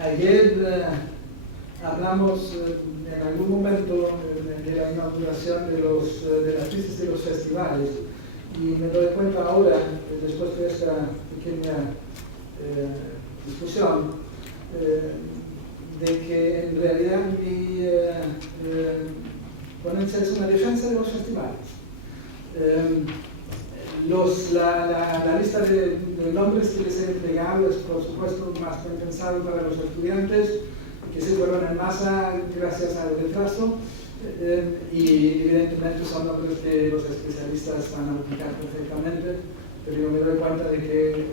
Ayer hablamos en algún momento de la inauguración de las listas de los festivales y me doy cuenta ahora, después de esta pequeña discusión, de que en realidad mi ponencia es una defensa de los festivales. La lista de nombres que les he entregado es, por supuesto, más bien pensado para los estudiantes que se fueron en masa gracias al retraso y evidentemente son nombres que los especialistas van a ubicar perfectamente, pero yo me doy cuenta de que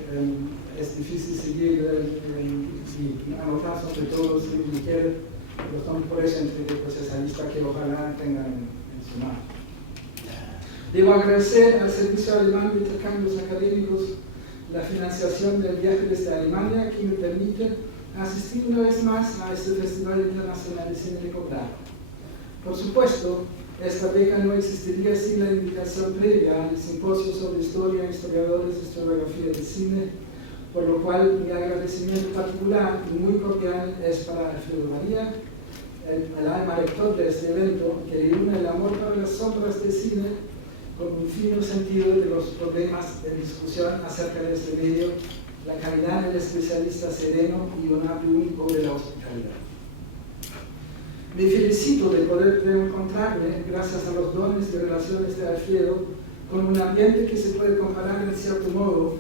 es difícil seguir y anotar sobre todo si quieren los nombres por eso entre pues, esa lista que ojalá tengan en su mano. Debo agradecer al Servicio Alemán de Intercambios Académicos la financiación del viaje desde Alemania que me permite asistir una vez más a este Festival Internacional de Cine de Copenhague. Por supuesto, esta beca no existiría sin la invitación previa al simposio sobre historia, historiadores y historiografía del cine, por lo cual mi agradecimiento particular y muy cordial es para Alfredo María, el alma rector de este evento, que reúne el amor por las sombras del cine con un fino sentido de los problemas de discusión acerca de este medio, la calidad del especialista sereno y un habla único de la hospitalidad. Me felicito de poder reencontrarme, gracias a los dones y relaciones de Alfredo, con un ambiente que se puede comparar en cierto modo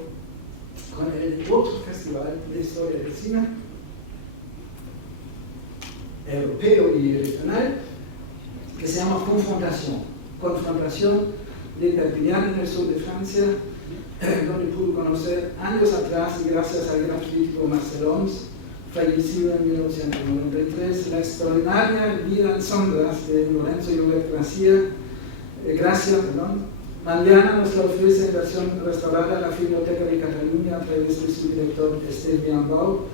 con el otro festival de historia del cine europeo y regional que se llama Confrontación de Perpignan en el sur de Francia, donde pude conocer años atrás y gracias al gran crítico Marcel Homs, fallecido en 1993, la extraordinaria vida en sombras de Lorenzo Llobet Gracia. Mañana nos la ofrece en versión restaurada la Filmoteca de Cataluña a través de su director Esteve Biambau,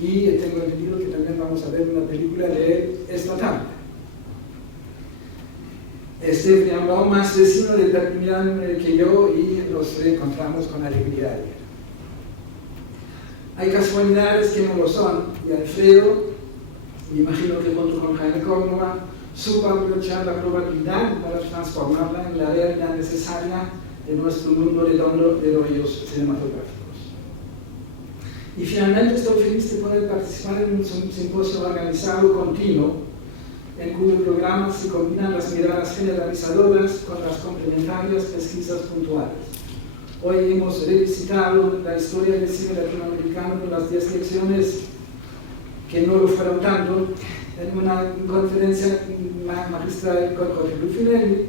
y tengo entendido que también vamos a ver una película de él esta tarde. Esteve Biambau, más vecino de Perpignan que yo, y nos reencontramos con alegría ayer. Hay casualidades que no lo son, y Alfredo, me imagino que junto con Jaime Córdoba, supo aprovechar la probabilidad para transformarla en la realidad necesaria de nuestro mundo redondo de rollos cinematográficos. Y finalmente estoy feliz de poder participar en un simposio organizado continuo, en cuyo programa se combinan las miradas generalizadoras con las complementarias pesquisas puntuales. Hoy hemos revisitado la historia del cine latinoamericano en las 10 lecciones que no lo fueron tanto, en una conferencia magistral con Jorge Ruffinelli,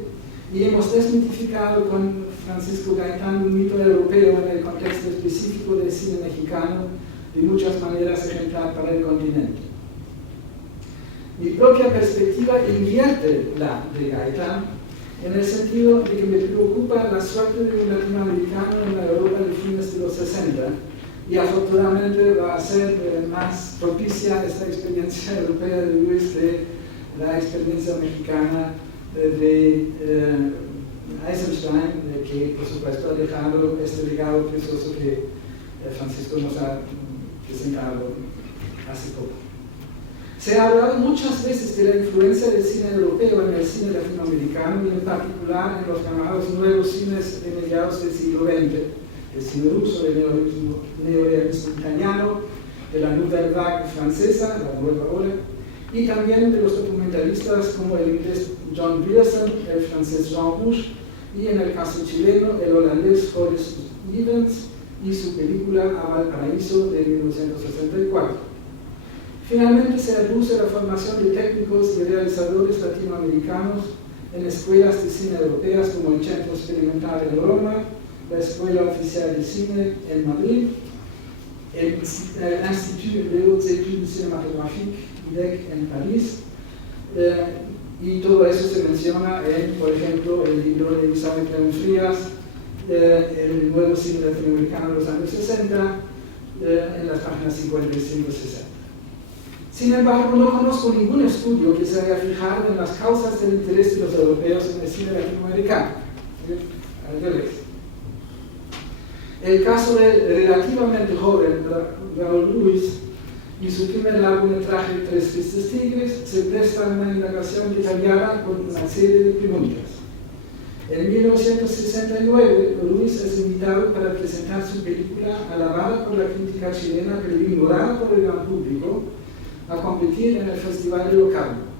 y hemos desmitificado con Francisco Gaitán un mito europeo en el contexto específico del cine mexicano, de muchas maneras ejemplar para el continente. Mi propia perspectiva invierte la de Gaitán, en el sentido de que me preocupa la suerte de un latinoamericano en la Europa de fines de los 60, y afortunadamente va a ser más propicia esta experiencia europea de Luis de la experiencia mexicana de Eisenstein, que por supuesto ha dejado este legado precioso que Francisco nos ha presentado hace poco. Se ha hablado muchas veces de la influencia del cine europeo en el cine latinoamericano y en particular en los llamados nuevos cines de mediados del siglo XX, el cine ruso, el neorealismo italiano, de la Nouvelle Vague francesa, la nueva ola, y también de los documentalistas como el inglés John Grierson, el francés Jean Rouch, y en el caso chileno el holandés Joris Stevens y su película A Valparaíso de 1964. Finalmente se reduce la formación de técnicos y realizadores latinoamericanos en escuelas de cine europeas como el Centro Experimental en Roma, la Escuela Oficial de Cine en Madrid, el Institut de Hautes Études Cinématographiques, IDEC, en París, y todo eso se menciona en, por ejemplo, el libro de Elizabeth León Frías, el nuevo cine latinoamericano de los años 60, en las páginas 50 y 160. Sin embargo, no conozco ningún estudio que se haya fijado en las causas del interés de los europeos en el cine latinoamericano. Al revés. El caso del relativamente joven Raúl Ruiz y su primer largometraje Tres Tristes Tigres se presta a una indagación detallada con una serie de preguntas. En 1969, Ruiz es invitado para presentar su película, alabada por la crítica chilena pero ignorada por el gran público, a competir en el Festival de Locarno.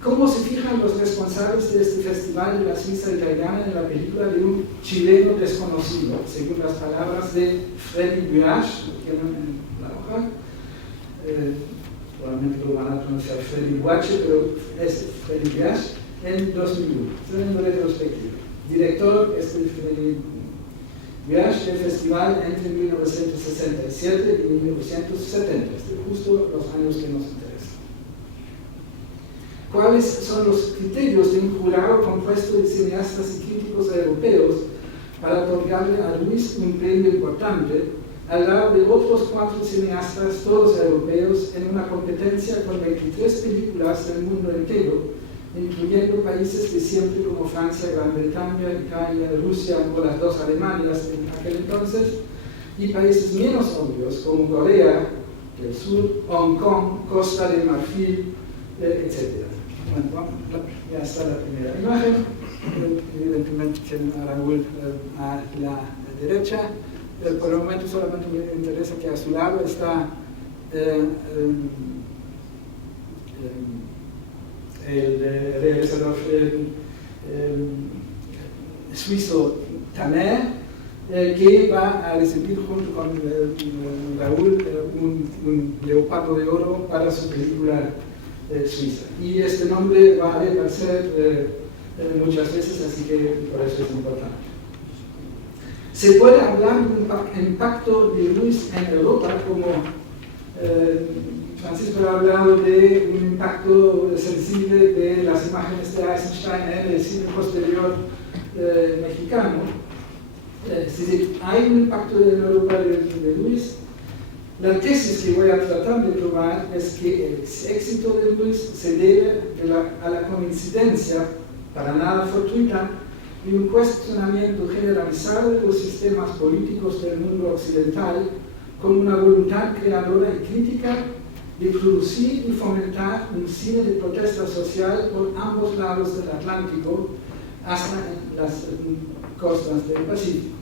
¿Cómo se fijan los responsables de este festival de la Suiza italiana en la película de un chileno desconocido? Según las palabras de Freddy Buach, que tienen en la hoja, probablemente lo van a pronunciar Freddy Buach, pero es Freddy Buach, en 2001, en retrospectiva. Director es el Freddy Buach del festival entre 1967 y 1970, justo los años que nos interesan. ¿Cuáles son los criterios de un jurado compuesto de cineastas y críticos europeos para otorgarle a Ruiz un premio importante, al lado de otros 4 cineastas, todos europeos, en una competencia con 23 películas del mundo entero, incluyendo países de siempre como Francia, Gran Bretaña, Italia, Rusia o las 2 Alemanias en aquel entonces, y países menos obvios como Corea del Sur, Hong Kong, Costa de Marfil, etc. Bueno, ya está la primera imagen. Evidentemente tienen a Raúl a la derecha. Por el momento solamente me interesa que a su lado está el realizador suizo Tamer, que va a recibir junto con Raúl un leopardo de oro para su película suiza. Y este nombre va a aparecer muchas veces, así que por eso es importante. Se puede hablar de un impacto de Ruiz en Europa, como Francisco ha hablado de un impacto sensible de las imágenes de Eisenstein en el cine posterior mexicano. Es decir, hay un impacto en Europa de Ruiz. La tesis que voy a tratar de probar es que el éxito de Ruiz se debe a la coincidencia, para nada fortuita, de un cuestionamiento generalizado de los sistemas políticos del mundo occidental, con una voluntad creadora y crítica de producir y fomentar un cine de protesta social por ambos lados del Atlántico hasta las costas del Pacífico.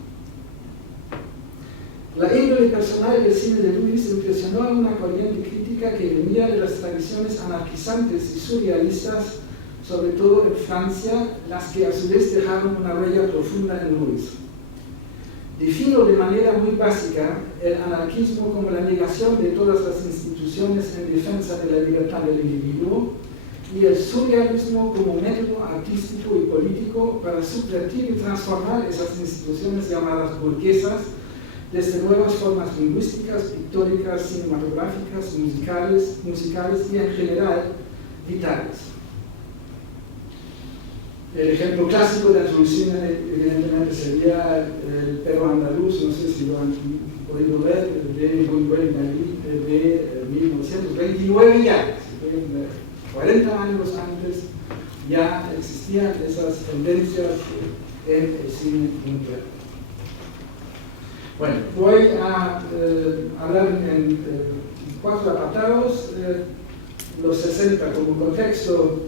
La índole personal del cine de Ruiz impresionó a una corriente crítica que venía de las tradiciones anarquizantes y surrealistas, sobre todo en Francia, las que a su vez dejaron una huella profunda en Ruiz. Defino de manera muy básica el anarquismo como la negación de todas las instituciones en defensa de la libertad del individuo y el surrealismo como método artístico y político para subvertir y transformar esas instituciones llamadas burguesas desde nuevas formas lingüísticas, pictóricas, cinematográficas, musicales y en general vitales. El ejemplo clásico dentro del cine evidentemente sería el perro andaluz, no sé si lo han podido ver, de Buñuel y Dalí, de 1929 ya, 40 años antes ya existían esas tendencias en el cine mundial. Bueno, voy a hablar en 4 apartados, los 60 como contexto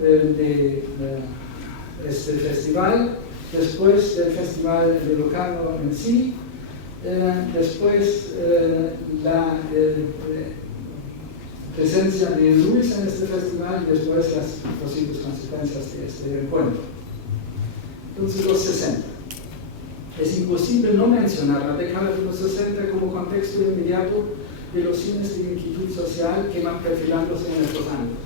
de este festival, después del Festival de Locarno en sí, después la presencia de Ruiz en este festival y después las posibles consecuencias de este encuentro. Entonces, los 60. Es imposible no mencionar la década de los 60 como contexto inmediato de los cines de inquietud social que van perfilándose en estos años.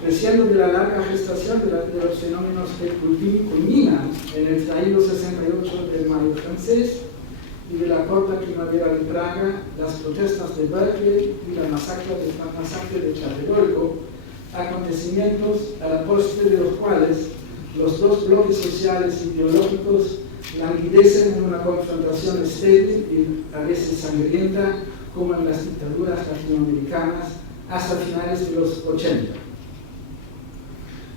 Creciendo de la larga gestación de los fenómenos que culminan en el traído 68 del Mayo francés y de la corta primavera de Praga, las protestas de Berkeley y la masacre de Tlatelolco, acontecimientos a la postre de los cuales los dos bloques sociales y ideológicos languidecen en una confrontación estéril y a veces sangrienta, como en las dictaduras latinoamericanas, hasta finales de los 80.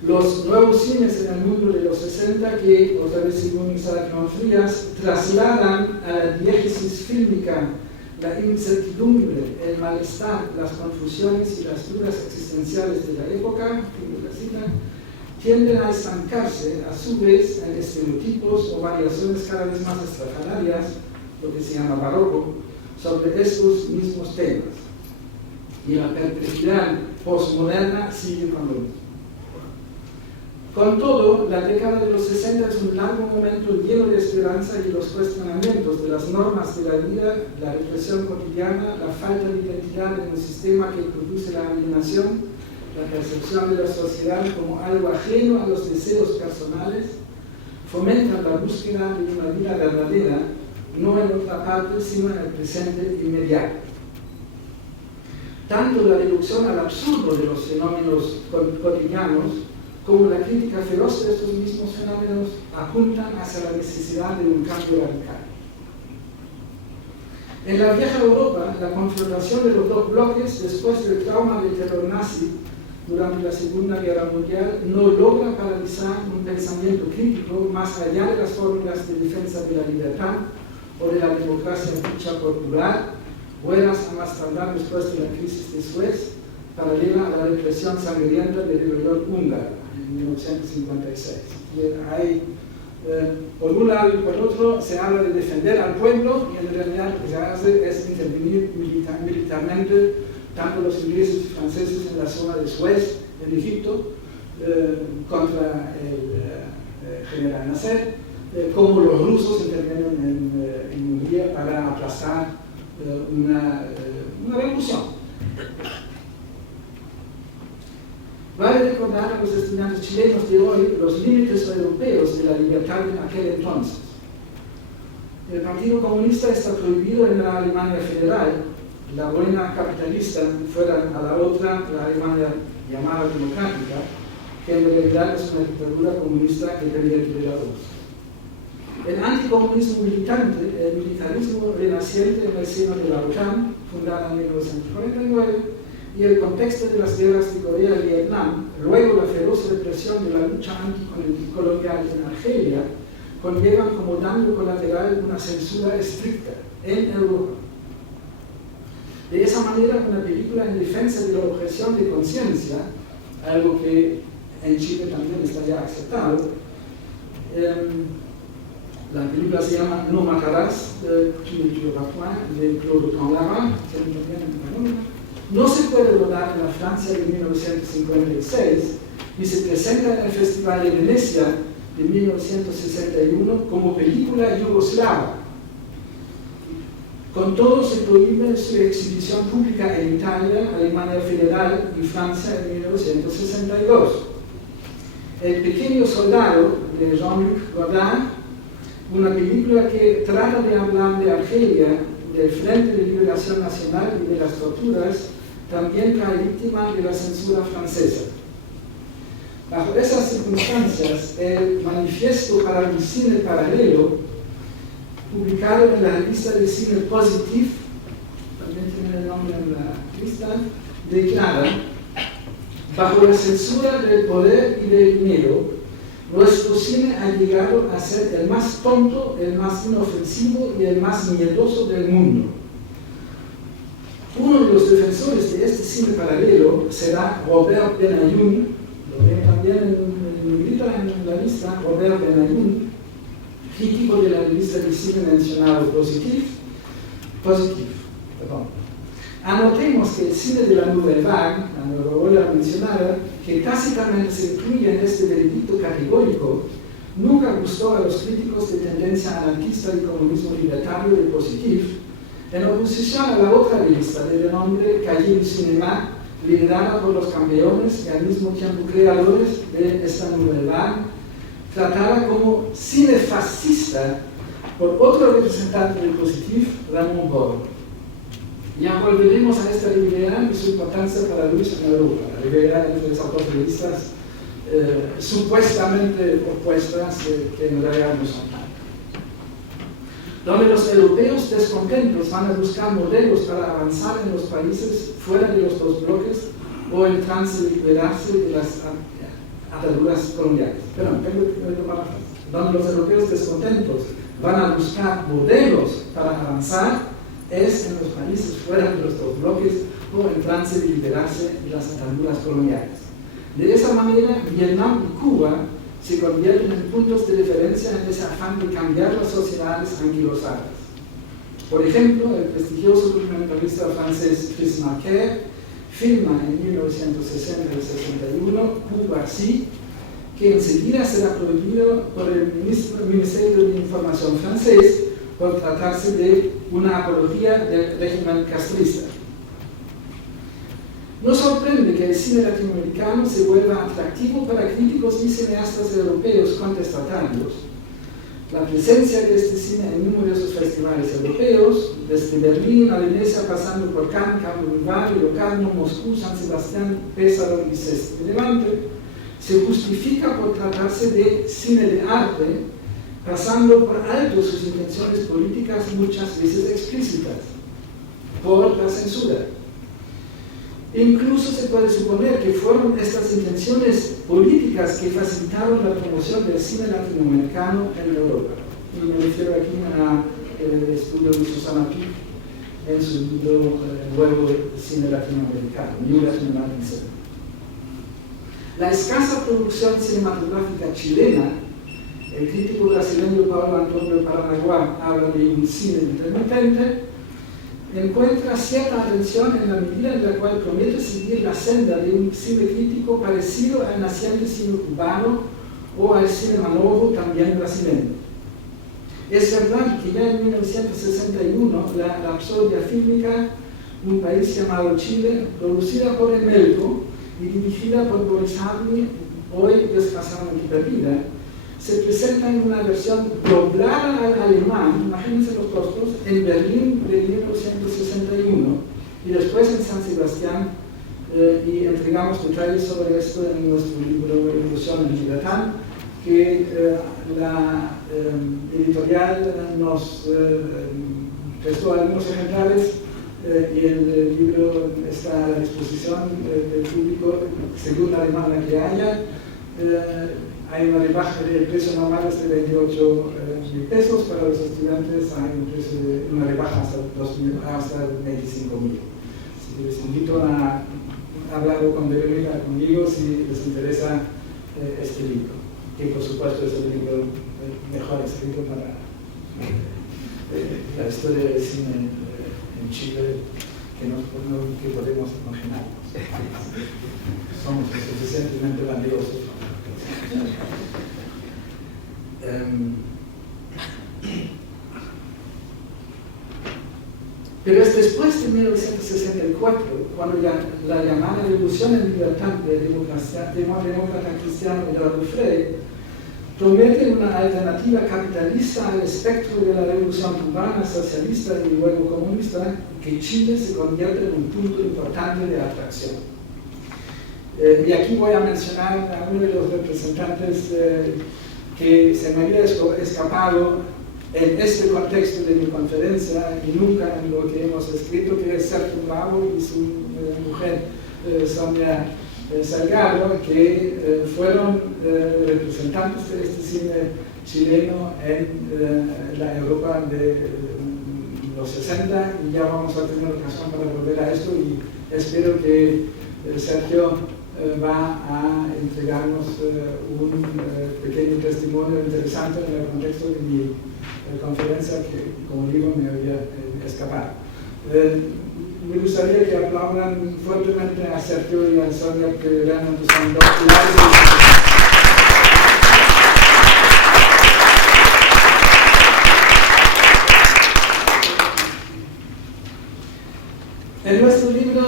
Los nuevos cines en el mundo de los 60, que, otra vez según Isaac Frías, trasladan a la diégesis fílmica la incertidumbre, el malestar, las confusiones y las dudas existenciales de la época, fin de la cita, tienden a estancarse a su vez en estereotipos o variaciones cada vez más estrafalarias, lo que se llama barroco, sobre estos mismos temas. Y la perplejidad postmoderna sigue con lo mismo. Con todo, la década de los 60 es un largo momento lleno de esperanza y los cuestionamientos de las normas de la vida, la represión cotidiana, la falta de identidad en un sistema que produce la alienación, la percepción de la sociedad como algo ajeno a los deseos personales, fomentan la búsqueda de una vida verdadera, no en otra parte, sino en el presente inmediato. Tanto la reducción al absurdo de los fenómenos cotidianos como la crítica feroz de estos mismos fenómenos apuntan hacia la necesidad de un cambio radical. En la vieja Europa, la confrontación de los dos bloques después del trauma del terror nazi durante la Segunda Guerra Mundial no logra paralizar un pensamiento crítico más allá de las fórmulas de defensa de la libertad o de la democracia dicha popular, buenas a más tardar después de la crisis de Suez, paralela a la represión sangrienta de la rebelión húngara en 1956. Hay, por un lado y por otro, se habla de defender al pueblo y en realidad lo que se hace es intervenir militarmente tanto los ingleses y franceses en la zona de Suez, en Egipto, contra el general Nasser, como los rusos intervienen en Hungría para aplastar una revolución. Vale recordar a los estudiantes chilenos de hoy los límites europeos de la libertad en aquel entonces. El Partido Comunista está prohibido en la Alemania federal, la buena capitalista fuera a la otra, la Alemania llamada democrática, que en realidad es una dictadura comunista que pervierte de la voz. El anticomunismo militante, el militarismo renaciente en el seno de la OTAN, fundada en 1949, y el contexto de las guerras de Corea y Vietnam, luego la feroz represión de la lucha anticolonial en Argelia, conllevan como daño colateral una censura estricta en Europa. De esa manera, una película en defensa de la objeción de conciencia, algo que en Chile también está ya aceptado, la película se llama No matarás, de Claude Canlara, no se puede rodar en la Francia de 1956 y se presenta en el Festival de Venecia de 1961 como película yugoslava. Con todo, se prohíbe su exhibición pública en Italia, Alemania Federal y Francia en 1962. El pequeño soldado de Jean-Luc Godard, una película que trata de hablar de Argelia, del Frente de Liberación Nacional y de las torturas, también cae víctima de la censura francesa. Bajo esas circunstancias, el Manifiesto para un Cine Paralelo, publicado en la revista de cine Positif, también tiene el nombre en la lista, declara: bajo la censura del poder y del dinero, nuestro cine ha llegado a ser el más tonto, el más inofensivo y el más miedoso del mundo. Uno de los defensores de este cine paralelo será Robert Benayoun, lo ven también en la lista, Robert Benayoun, crítico de la revista de cine mencionado Positif. Anotemos que el cine de la Nouvelle Vague, la nueva ola mencionada, que tácitamente se incluye en este veredicto categórico, nunca gustó a los críticos de tendencia anarquista y comunismo libertario de Positif, en oposición a la otra revista de renombre Cahiers du Cinéma, liderada por los campeones y al mismo tiempo creadores de esta Nouvelle Vague, tratada como cine fascista por otro representante del Positif, Ramón Borg. Ya volveremos a esta rivalidad y su importancia para Luis en Europa, la rivalidad entre esas dos revistas supuestamente opuestas, que en realidad no son tal. Donde los europeos descontentos van a buscar modelos para avanzar en los países fuera de los dos bloques o el trance de liberarse de las ataduras coloniales. Perdón, tengo que tomar la frase. Donde los europeos descontentos van a buscar modelos para avanzar es en los países fuera de los dos bloques o en trance de liberarse de las ataduras coloniales. De esa manera, Vietnam y Cuba se convierten en puntos de referencia en ese afán de cambiar las sociedades anquilosadas. Por ejemplo, el prestigioso documentalista francés Chris Marker filma en 1960 y 61 Cuba Sí, que enseguida será prohibido por el Ministerio de Información francés por tratarse de una apología del régimen castrista. No sorprende que el cine latinoamericano se vuelva atractivo para críticos y cineastas europeos contestatarios. La presencia de este cine en numerosos festivales europeos, desde Berlín a Venecia, pasando por Cannes, Cabo Locarno, Moscú, San Sebastián, Pésaro y Levante, se justifica por tratarse de cine de arte, pasando por alto sus intenciones políticas muchas veces explícitas, por la censura. Incluso se puede suponer que fueron estas intenciones políticas que facilitaron la promoción del cine latinoamericano en Europa. Y me refiero aquí al estudio de Susana Pic en su libro Nuevo Cine Latinoamericano, New Latinoamerican Cinema. La escasa producción cinematográfica chilena, el crítico brasileño Paulo Antonio Paranaguá habla de un cine intermitente, encuentra cierta atención en la medida en la cual promete seguir la senda de un cine crítico parecido al naciente cine cubano o al cine nuevo también brasileño. Es verdad que ya en 1961 la Rapsodia Fílmica, un país llamado Chile, producida por Emelco y dirigida por Boris Hardy, hoy desfasamente perdida, se presenta en una versión doblada al alemán, imagínense los costos, en Berlín de 1961 y después en San Sebastián, y entregamos detalles sobre esto en nuestro libro Revolución en Libertad, que la editorial nos prestó algunos ejemplares y el libro está a la disposición del público según la demanda que haya. Hay una rebaja del precio normal de 28 mil pesos, para los estudiantes hay una rebaja hasta 25 mil. Así que les invito a hablar con Verónica, conmigo, si les interesa este libro, que por supuesto es el libro mejor escrito para la historia del cine en Chile que podemos imaginar. Somos lo suficientemente valiosos. Pero es después de 1964 cuando la llamada Revolución en Libertad del demócrata cristiano Eduardo Frei promete una alternativa capitalista al espectro de la revolución cubana, socialista y luego comunista, que Chile se convierte en un punto importante de atracción. Y aquí voy a mencionar a uno de los representantes que se me había escapado en este contexto de mi conferencia y nunca en lo que hemos escrito, que es Sergio Bravo y su mujer Sonia Salgado, que fueron representantes de este cine chileno en la Europa de los 60, y ya vamos a tener ocasión para volver a esto, y espero que Sergio va a entregarnos un pequeño testimonio interesante en el contexto de mi conferencia, que, como digo, me había escapado. Me gustaría que aplaudan fuertemente a Sergio y a Sonia, que realmente son dos pilares. En nuestro libro,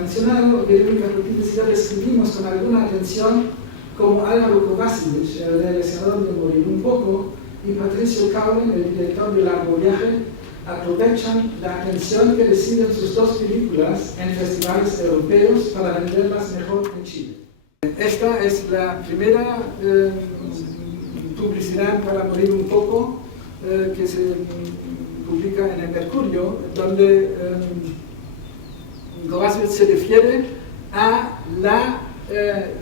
mencionado, Verónica Rodríguez y yo describimos con alguna atención cómo Álvaro Kovacevic, el realizador de Morir un poco, y Patricio Caulen, el director de Largo Viaje, aprovechan la atención que reciben sus dos películas en festivales europeos para venderlas mejor en Chile. Esta es la primera publicidad para Morir un poco que se publica en el Mercurio, donde Kovacevic se refiere a la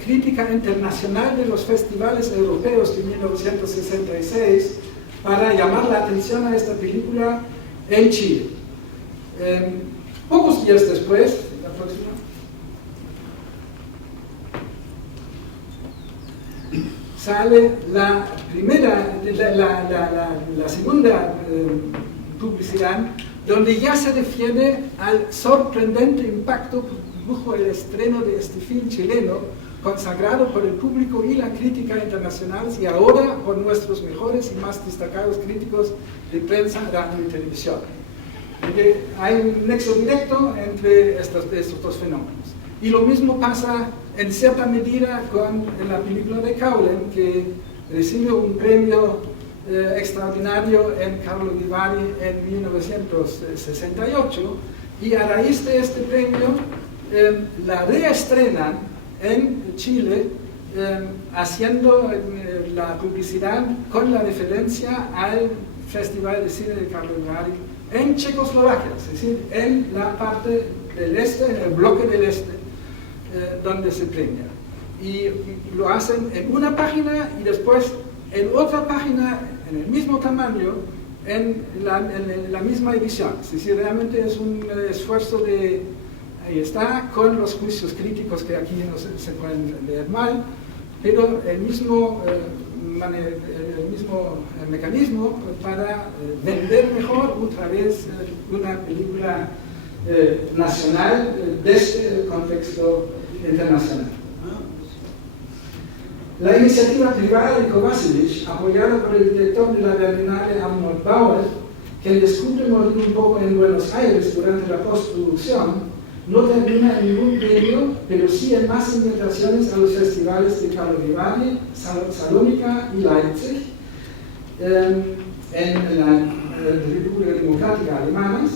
crítica internacional de los festivales europeos de 1966 para llamar la atención a esta película en Chile. Pocos días después, la próxima, sale la segunda publicidad, donde ya se refiere al sorprendente impacto que produjo el estreno de este film chileno, consagrado por el público y la crítica internacional, y ahora por nuestros mejores y más destacados críticos de prensa, radio y televisión. Porque hay un nexo directo entre estos dos fenómenos. Y lo mismo pasa en cierta medida con la película de Cowlen, que recibió un premio extraordinario en Carlo Vivari en 1968, y a raíz de este premio la reestrenan en Chile, haciendo la publicidad con la referencia al Festival de Cine de Carlo Vivari en Checoslovaquia, es decir, en la parte del este, en el bloque del este, donde se premia. Y lo hacen en una página y después en otra página, en el mismo tamaño, en la misma edición. Es decir, realmente es un esfuerzo de, ahí está, con los juicios críticos que aquí no se pueden leer mal, pero el mismo mecanismo para vender mejor otra vez una película nacional desde el contexto internacional. La iniciativa privada de Kovacevic, apoyada por el director de la Berlinale Arnold Bauer, que descubre morir un poco en Buenos Aires durante la postproducción, no termina en ningún premio, pero sí en más invitaciones a los festivales de Carlo Vivari, Salónica y Leipzig, en la República Democrática Alemana,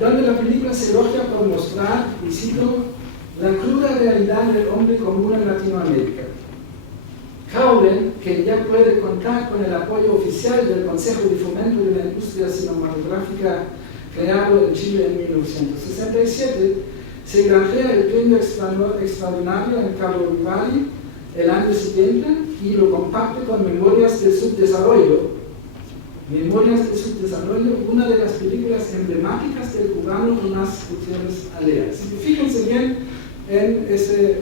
donde la película se elogia por mostrar, y cito, la cruda realidad del hombre común en Latinoamérica. Cowlen, que ya puede contar con el apoyo oficial del Consejo de Fomento de la Industria Cinematográfica creado en Chile en 1967, se granjea el premio extraordinario en Carlo Vivari el año siguiente y lo comparte con Memorias del Subdesarrollo. Memorias del Subdesarrollo, una de las películas emblemáticas del cubano Tomás Gutiérrez Alea. Fíjense bien en ese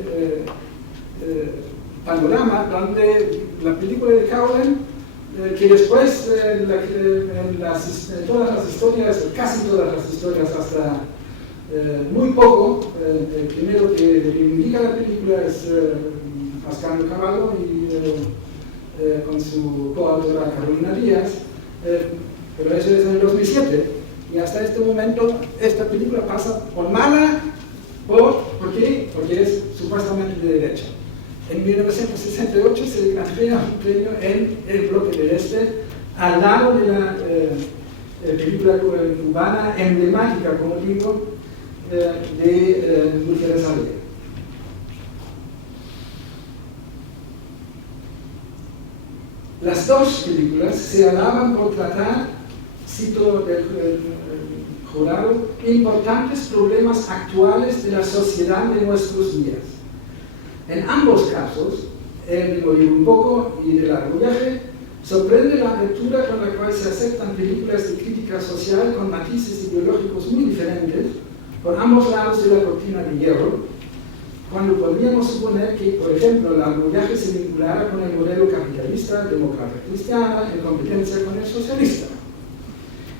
panorama donde la película de Cowlen, que después todas las historias, casi todas las historias hasta muy poco, el primero que reivindica la película es Ascanio Cavallo y con su coautora Carolina Díaz, pero eso es en el 2007, y hasta este momento esta película pasa por mala. ¿Por qué? Porque es supuestamente de derecha. En 1968 se granjea un premio en el bloque del este, al lado de la película cubana emblemática, como digo, de Gutiérrez Alea. Las dos películas se alaban por tratar, cito del jurado, importantes problemas actuales de la sociedad de nuestros días. En ambos casos, el de Morir un poco y de Largo Viaje, sorprende la apertura con la cual se aceptan películas de crítica social con matices ideológicos muy diferentes, por ambos lados de la cortina de hierro, cuando podríamos suponer que, por ejemplo, Largo Viaje se vinculara con el modelo capitalista, demócrata cristiana, en competencia con el socialista.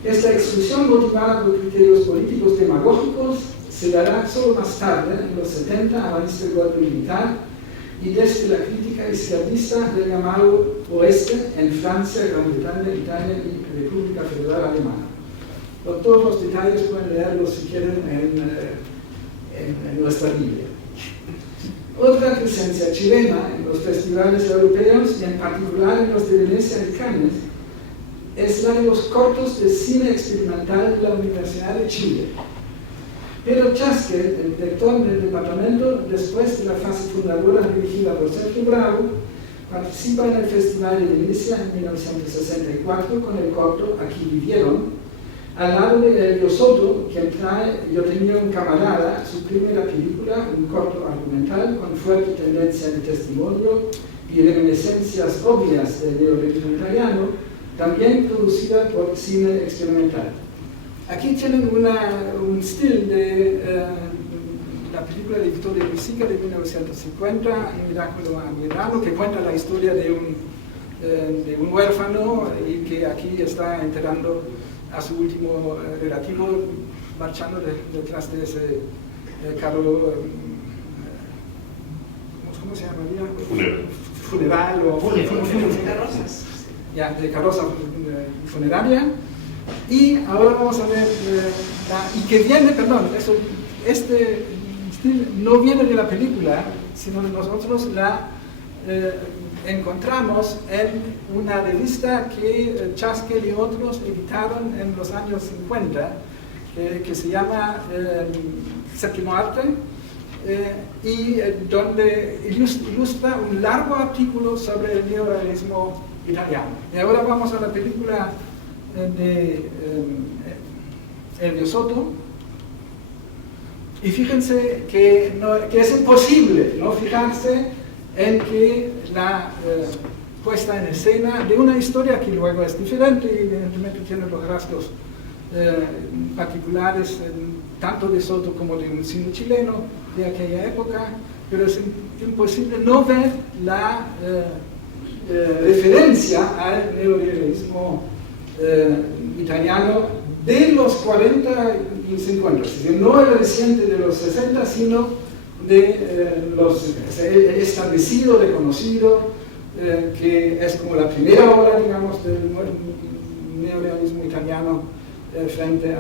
Esta exclusión motivada por criterios políticos demagógicos se dará solo más tarde, en los 70, a raíz del golpe militar y desde la crítica izquierdista del llamado Oeste en Francia, Gran Bretaña, Italia y República Federal Alemana. Por todos los detalles pueden leerlos si quieren en nuestra Biblia. Otra presencia chilena en los festivales europeos y en particular en los de Venecia y Cannes es la de los cortos de cine experimental de la Universidad de Chile. Pedro Chasque, el director del departamento, después de la fase fundadora dirigida por Sergio Bravo, participa en el Festival de Venecia en 1964 con el corto Aquí vivieron, al lado de Elio Soto, quien trae Yo tenía un camarada, su primera película, un corto argumental con fuerte tendencia de testimonio y reminiscencias obvias del neorealismo italiano, también producida por Cine Experimental. Aquí tienen un estilo de la película de Vittorio De Sica de 1950, Un miracolo a Milano, que cuenta la historia de un huérfano y que aquí está enterrando a su último relativo, marchando detrás de ese carro, ¿cómo se llamaría? Funeral o carrozas. Ya, de carroza funeraria. Y ahora vamos a ver, y que viene, perdón, este estilo no viene de la película, sino nosotros la encontramos en una revista que Chaskel y otros editaron en los años 50, que se llama Séptimo Arte, y donde ilustra un largo artículo sobre el neorrealismo italiano. Y ahora vamos a la película de Elvio Soto, y fíjense que es imposible no fijarse en que la puesta en escena de una historia que luego es diferente y evidentemente tiene los rasgos particulares tanto de Soto como de un cine chileno de aquella época, pero es imposible no ver la referencia al neorrealismo italiano de los 40 y 50, es decir, no el reciente de los 60, sino de el establecido, reconocido, que es como la primera ola, digamos, del neorrealismo italiano frente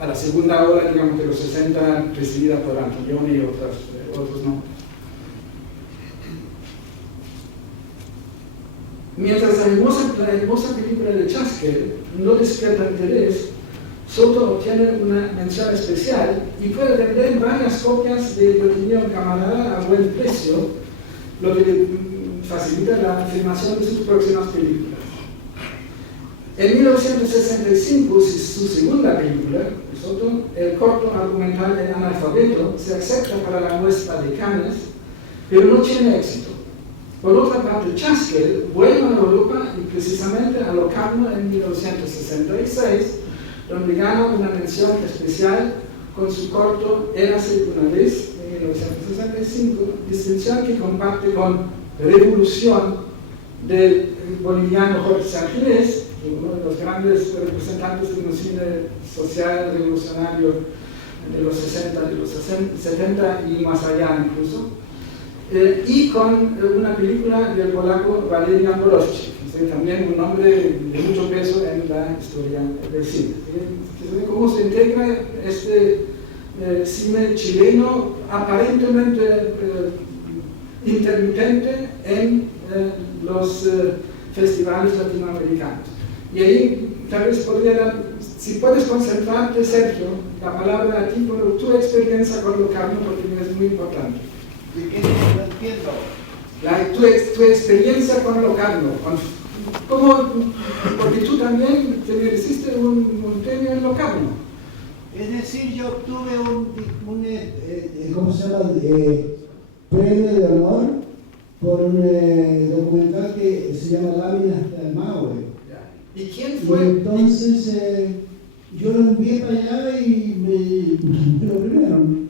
a la segunda ola, digamos, de los 60, presidida por Antonioni y otros no. Mientras la hermosa película de Chaskel no despierta interés, Soto obtiene una mención especial y puede vender varias copias de opinión camarada a buen precio, lo que facilita la filmación de sus próximas películas. En 1965, su segunda película, Soto, el corto argumental El analfabeto, se acepta para la muestra de Cannes, pero no tiene éxito. Por otra parte, Chaskel vuelve a Europa y precisamente a Locarno en 1966, donde gana una mención especial con su corto Érase una vez, en 1965, distinción que comparte con Revolución del boliviano Jorge Sanginés, uno de los grandes representantes de un cine social revolucionario de los 60, de los 70 y más allá incluso. Y con una película del polaco Walerian Borowczyk, también un hombre de mucho peso en la historia del cine. ¿Cómo se integra este cine chileno aparentemente intermitente en los festivales latinoamericanos? Y ahí tal vez podría, si puedes concentrarte, Sergio, la palabra a ti por tu experiencia con Locarno, porque es muy importante. ¿De qué no entiendo? Tu experiencia con Locarno, porque tú también te mereciste un premio en Locarno. Es decir, yo obtuve ¿cómo se llama? Premio de honor por un documental que se llama Láminas del Maue. ¿Y quién fue? Y entonces yo lo envié para allá y me lo premiaron.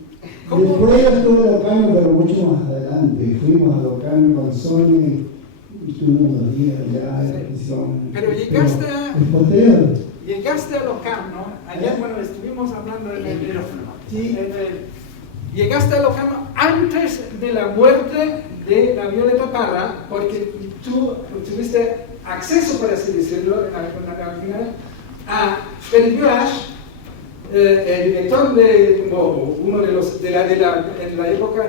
Después yo estuve en Locarno, pero mucho más adelante. Fuimos a Locarno con Sony y estuvimos unos días allá de repetición. Pero llegaste a... posterior. Llegaste a Locarno, ayer cuando estuvimos hablando en el micrófono. Sí. Llegaste a Locarno antes de la muerte de la Violeta Parra, porque tú tuviste acceso, por así decirlo, a Freddy Buasch, el director de uno de los en la época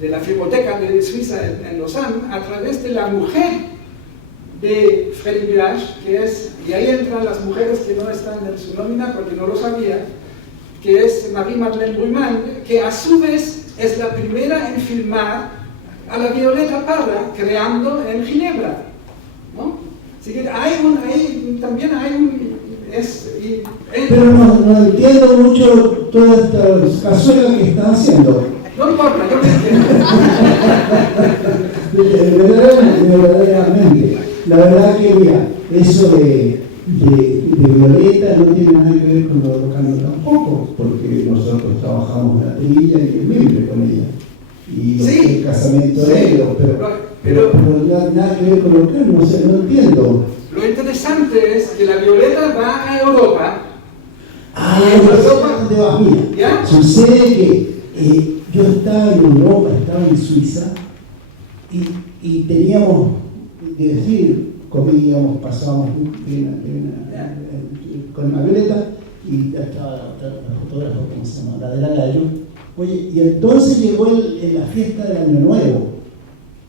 de la Filmoteca de Suiza en Lausanne, a través de la mujer de Freddy Buasch, que es, y ahí entran las mujeres que no están en su nómina porque no lo sabía, que es Marie-Madeleine Brüman, que a su vez es la primera en filmar a la Violeta Parra creando en Ginebra, ¿no? Así que también hay un... Pero no entiendo mucho toda esta cazuela que están haciendo. No importa, yo me entiendo. Verdaderamente. la verdad que, mira, eso de Violeta no tiene nada que ver con lo de Locano tampoco, porque nosotros trabajamos en la trilla y el mimbre con ella. Y sí, el casamiento sí, de ellos, pero nada que ver con Locano, no sé, no entiendo. Lo interesante es que la Violeta va a Europa. ¿Dónde vas? Mira, ¿ya? Sucede que yo estaba en Europa, estaba en Suiza, y teníamos, de decir, comíamos, pasábamos con la Violeta, y estaba la fotógrafa, ¿cómo se llama? La de la Gallo. Oye, y entonces llegó la fiesta del Año Nuevo,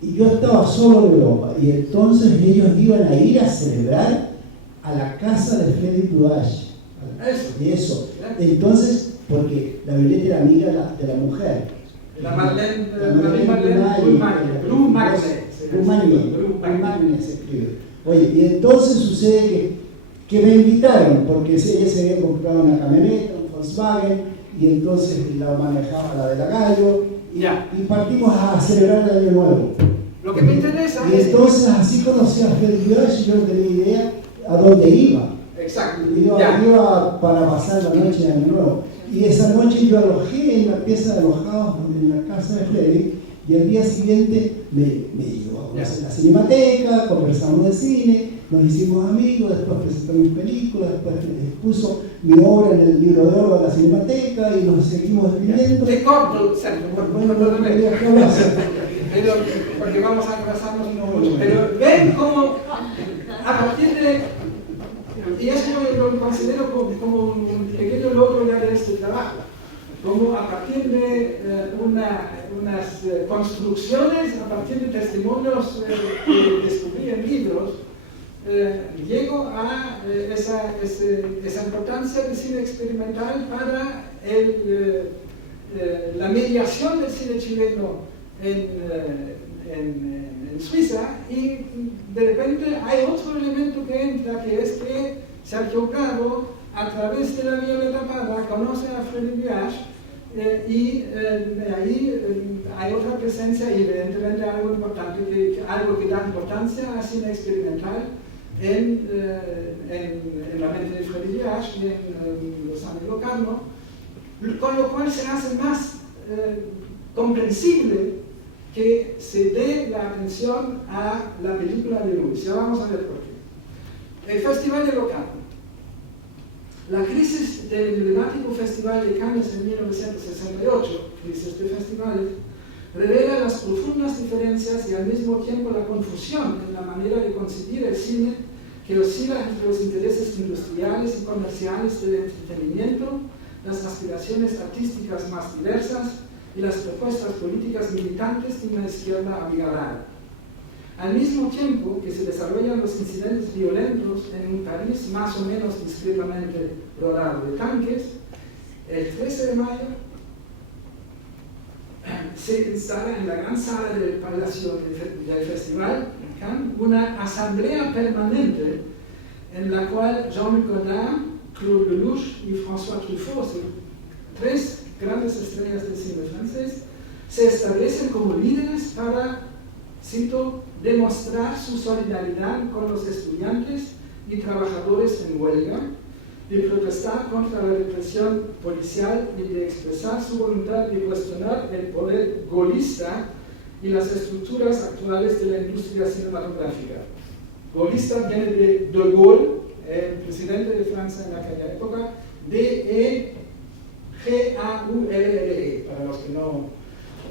y yo estaba solo en Europa, y entonces ellos iban a ir a celebrar a la casa de Freddy Dudash. Eso. Entonces, porque la Violeta era amiga de la mujer. La Marlene Brumagne se escribe. Oye, y entonces sucede que me invitaron, porque ella se había comprado una camioneta, un Volkswagen, y entonces la manejaba la de la Gallo, y partimos a celebrar el Año Nuevo. Lo que me interesa y entonces así conocí a Freddy Dudash y yo no tenía idea a dónde iba. Exacto. Iba para pasar la noche de Año Nuevo. Y esa noche yo alojé en la pieza de alojados en la casa de Freddy, y el día siguiente me llevó a conocer la Cinemateca, conversamos de cine, nos hicimos amigos, después presentamos películas, después expuso mi obra en el libro de oro de la Cinemateca y nos seguimos escribiendo. Te corto, Sergio, pero porque vamos a abrazarnos mucho. Pero ven cómo a partir de... Y eso yo lo considero como un pequeño logro ya de este trabajo, como a partir de unas construcciones, a partir de testimonios que descubrí en libros, llego a esa importancia del cine experimental para la mediación del cine chileno en Suiza, y de repente hay otro elemento que entra, que es que Sergio Prado, a través de la Violeta Parra, conoce a Freddy Dudash, y ahí hay otra presencia, y evidentemente algo importante, algo que da importancia al cine experimental en la mente de Freddy Dudash y en Lozano y Locarno, con lo cual se hace más comprensible que se dé la atención a la película de Luis. Ya vamos a ver por qué. El Festival de Locarno. La crisis del emblemático Festival de Cannes en 1968, crisis de festivales, revela las profundas diferencias y al mismo tiempo la confusión en la manera de concebir el cine, que oscila entre los intereses industriales y comerciales del entretenimiento, las aspiraciones artísticas más diversas y las propuestas políticas militantes de una izquierda abigarrada. Al mismo tiempo que se desarrollan los incidentes violentos en un París más o menos discretamente rodado de tanques, el 13 de mayo se instala en la gran sala del Palacio del Festival en Cannes una asamblea permanente en la cual Jean-Luc Godard, Claude Lelouch y François Truffaut, tres grandes estrellas del cine francés, se establecen como líderes para, cito, demostrar su solidaridad con los estudiantes y trabajadores en huelga, de protestar contra la represión policial y de expresar su voluntad de cuestionar el poder gaullista y las estructuras actuales de la industria cinematográfica. Gaullista viene de Gaulle, el presidente de Francia en aquella época, G-A-U-L-L-E, para los que no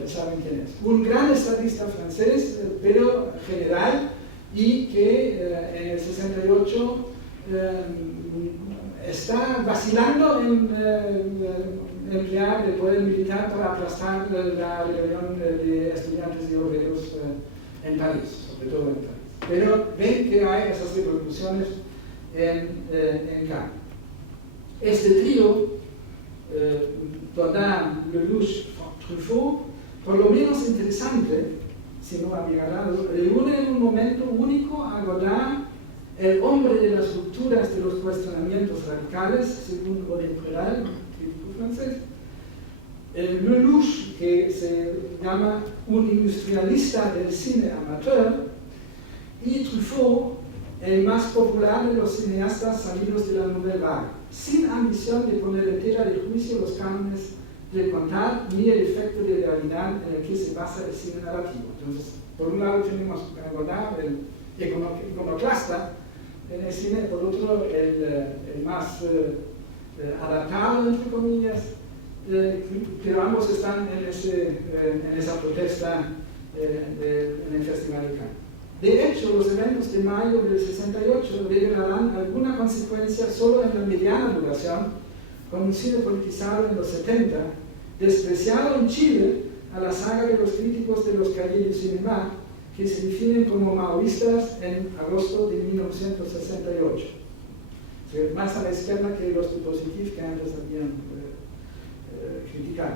saben quién es. Un gran estadista francés, pero general, y que en el 68 está vacilando en emplear el poder militar para aplastar la rebelión de estudiantes y obreros en París, sobre todo en París. Pero ven que hay esas repercusiones en Cannes. Este trío, Godard, Lelouch, Truffaut, por lo menos interesante, si no abigarrado, reúne en un momento único a Godard, el hombre de las rupturas de los cuestionamientos radicales, según René Préral, crítico francés, Lelouch, que se llama un industrialista del cine amateur, y Truffaut, el más popular de los cineastas salidos de la Nouvelle Vague, sin ambición de poner en tela de juicio los cánones del contar ni el efecto de realidad en el que se basa el cine narrativo. Entonces, por un lado tenemos Godard, el iconoclasta en el cine, por otro el más adaptado, entre comillas, pero ambos están en esa protesta en el Festival de Cannes. De hecho, los eventos de mayo del 68 revelarán alguna consecuencia solo en la mediana duración, con un cine politizado en los 70, despreciado en Chile a la saga de los críticos de los Cahiers du Cinéma, que se definen como maoístas en agosto de 1968. Más a la izquierda que los dispositivos que antes habían criticado.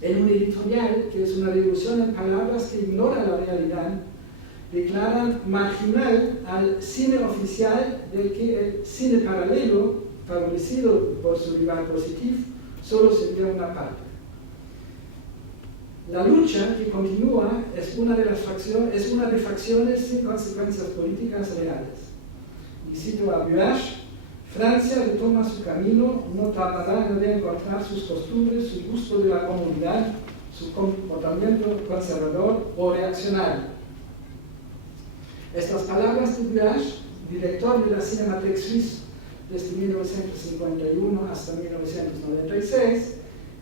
En un editorial, que es una reducción en palabras que ignora la realidad, declaran marginal al cine oficial del que el cine paralelo, favorecido por su rival positivo, solo sería una parte. La lucha que continúa es una de facciones sin consecuencias políticas reales. Y cito a Buage: Francia retoma su camino, no tardará en reencontrar sus costumbres, su gusto de la comunidad, su comportamiento conservador o reaccionario. Estas palabras de Buage, director de la Cinémathèque Suisse desde 1951 hasta 1996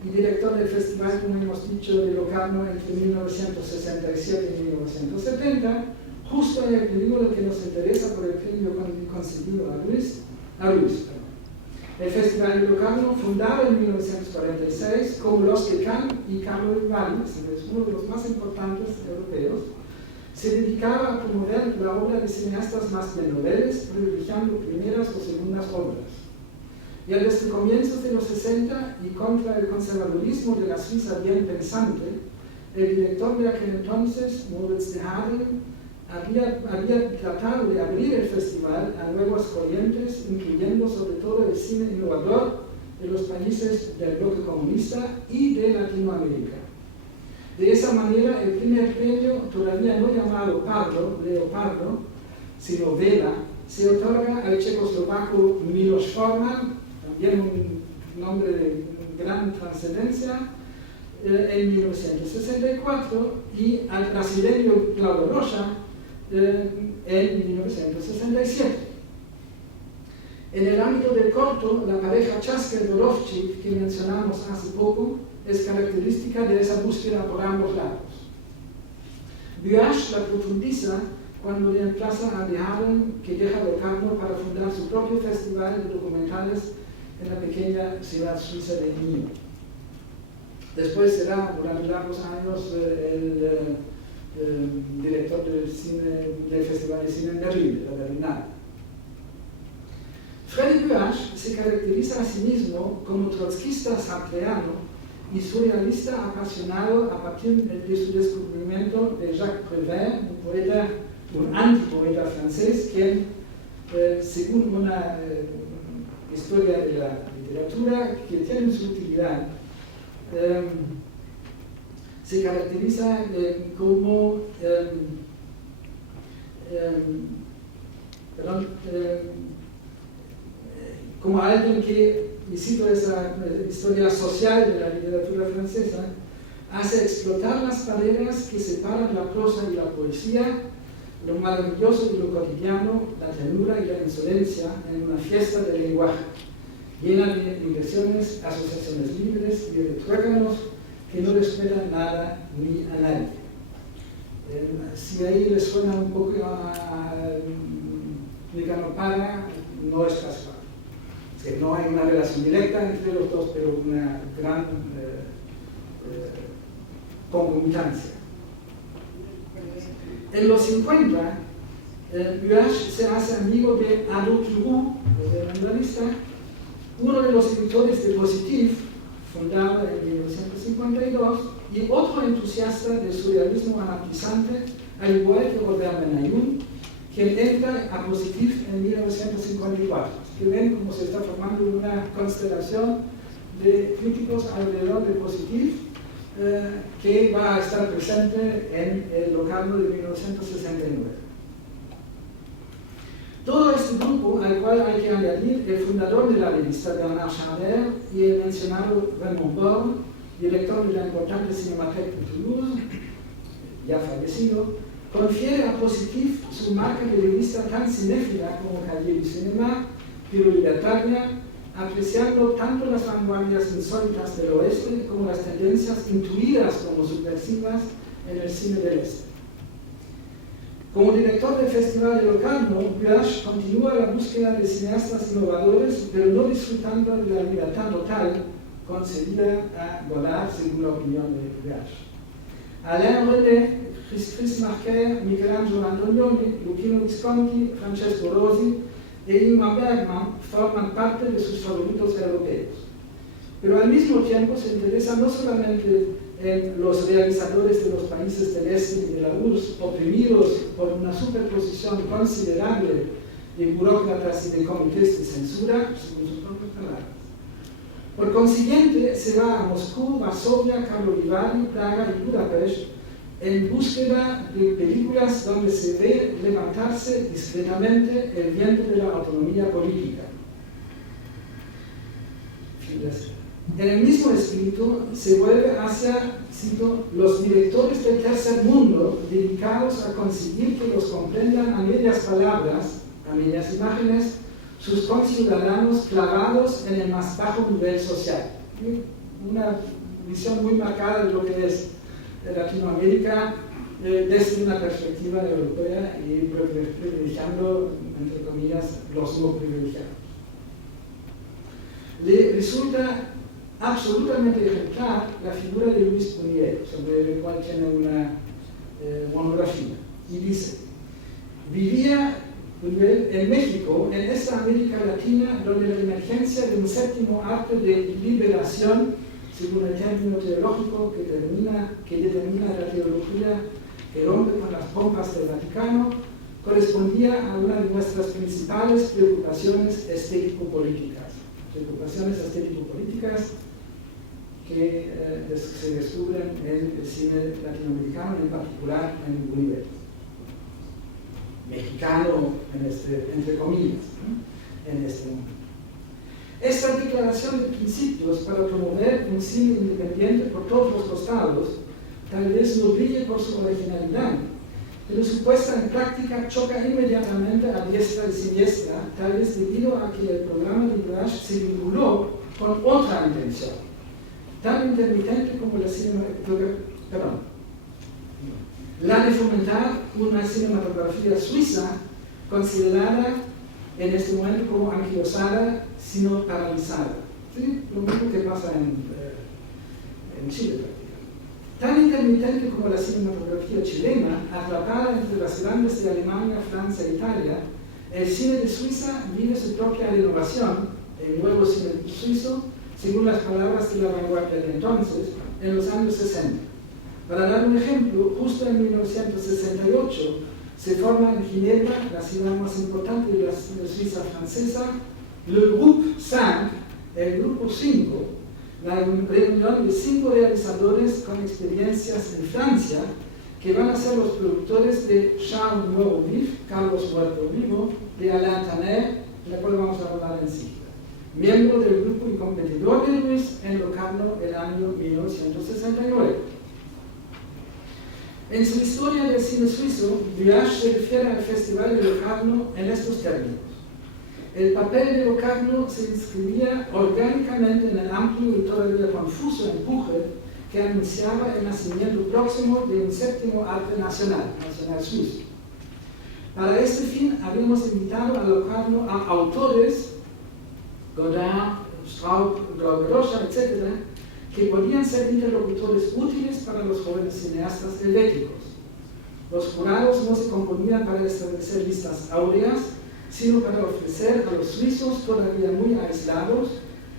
y director del festival, como hemos dicho, de Locarno entre 1967 y 1970, justo en el período que nos interesa por el premio concedido a Ruiz. El Festival de Locarno, fundado en 1946, como los de Cannes y Carlo Vivaldi, es uno de los más importantes europeos, se dedicaba a promover la obra de cineastas más benoveles, privilegiando primeras o segundas obras. Ya desde comienzos de los 60 y contra el conservadurismo de la Suiza bien pensante, el director de aquel entonces, Moritz de Haring, había tratado de abrir el festival a nuevas corrientes, incluyendo sobre todo el cine innovador de los países del bloque comunista y de Latinoamérica. De esa manera, el primer premio, todavía no llamado Leopardo, sino Vela, se otorga al checoslovaco Miloš Forman, también un nombre de gran trascendencia, en 1964, y al brasileño Claudio Rocha en 1967. En el ámbito del corto, la pareja Chasker-Dorovchik, que mencionamos hace poco, es característica de esa búsqueda por ambos lados. Buage la profundiza cuando le emplaza a de Haring, que deja Locarno para fundar su propio festival de documentales en la pequeña ciudad suiza de Nîmes. Después será, durante largos años, el director del Festival de Cine en Berlín, de la Berlinale. Freddy Buage se caracteriza a sí mismo como trotskista sartreano y surrealista apasionado a partir de su descubrimiento de Jacques Prévert, un antipoeta francés, quien, según una historia de la literatura que tiene su utilidad, se caracteriza como alguien que, y cito esa historia social de la literatura francesa, hace explotar las barreras que separan la prosa y la poesía, lo maravilloso y lo cotidiano, la ternura y la insolencia en una fiesta del lenguaje, llena de digresiones, asociaciones libres y retruécanos que no respetan nada ni a nadie. Si ahí les suena un poco a Nicanor Parra, no es casual. No hay una relación directa entre los dos, pero una gran concomitancia. En los 50, Buage se hace amigo de Ado Kirou, el muralista, uno de los editores de Positif, fundado en 1952, y otro entusiasta del surrealismo anarquizante, al igual que Robert Benayoun, quien entra a Positif en 1954. Que ven cómo se está formando una constelación de críticos alrededor de Positif, que va a estar presente en el Locarno de 1969. Todo este grupo, al cual hay que añadir el fundador de la revista, Bernard Chandler, y el mencionado Raymond Borne, director de la importante Cinematheque de Toulouse, ya fallecido, confiere a Positif su marca de revista tan cinéfila como Cahiers du Cinéma, pero libertaria, apreciando tanto las vanguardias insólitas del oeste como las tendencias intuidas como subversivas en el cine del este. Como director del Festival de Locarno, Buach continúa la búsqueda de cineastas innovadores, pero no disfrutando de la libertad total concedida a Godard, según la opinión de Buach. Alain René, Chris Marker, Michelangelo Antonioni, Luchino Visconti, Francesco Rosi e Ingmar Bergman forman parte de sus favoritos europeos. Pero al mismo tiempo se interesa no solamente en los realizadores de los países del este y de la URSS, oprimidos por una superposición considerable de burócratas y de comités de censura, según sus propias palabras. Por consiguiente, se va a Moscú, Varsovia, Karlovy, Praga y Budapest en búsqueda de películas donde se ve levantarse discretamente el viento de la autonomía política. En el mismo espíritu se vuelve hacia, cito, los directores del tercer mundo dedicados a conseguir que los comprendan a medias palabras, a medias imágenes, sus conciudadanos clavados en el más bajo nivel social. Una visión muy marcada de lo que es Latinoamérica desde una perspectiva europea y privilegiando, entre comillas, los no privilegiados. Le resulta absolutamente ejemplar la figura de Luis Buñuel, sobre el cual tiene una monografía, y dice: vivía Buñuel en México, en esta América Latina, donde la emergencia de un séptimo arte de liberación, según el término teológico que determina la teología que rompe con las pompas del Vaticano, correspondía a una de nuestras principales preocupaciones estético-políticas. Preocupaciones estético-políticas que se descubren en el cine latinoamericano, en particular en Buñuel. Mexicano, entre comillas, ¿no? En este mundo. Esta declaración de principios para promover un cine independiente por todos los costados tal vez no brille por su originalidad, pero su puesta en práctica choca inmediatamente a diestra y siniestra, tal vez debido a que el programa de Buach se vinculó con otra intención, tan intermitente como la de fomentar una cinematografía suiza considerada en este momento como anquilosada, sino paralizada. ¿Sí? Lo mismo que pasa en Chile prácticamente. Tan intermitente como la cinematografía chilena, atrapada entre las grandes de Alemania, Francia e Italia, el cine de Suiza vive su propia renovación, el nuevo cine suizo, según las palabras de la vanguardia de entonces, en los años 60. Para dar un ejemplo, justo en 1968 se forma en Ginebra, la ciudad más importante de la Suiza francesa, Le Groupe 5, el Grupo 5, la reunión de 5 realizadores con experiencias en Francia, que van a ser los productores de Charles Nuevo Vif, Carlos Huerto Vivo, de Alain Tanner, de la cual vamos a hablar enseguida, miembro del grupo y competidor de Luis en Locarno el año 1969. En su historia del cine suizo, Buach se refiere al Festival de Locarno en estos términos. El papel de Locarno se inscribía orgánicamente en el amplio y todavía confuso empuje que anunciaba el nacimiento próximo de un séptimo arte nacional suizo. Para este fin habíamos invitado a Locarno a autores, Godard, Straub, Rocha, etc., que podían ser interlocutores útiles para los jóvenes cineastas helvéticos. Los jurados no se componían para establecer listas áureas, sino para ofrecer a los suizos todavía muy aislados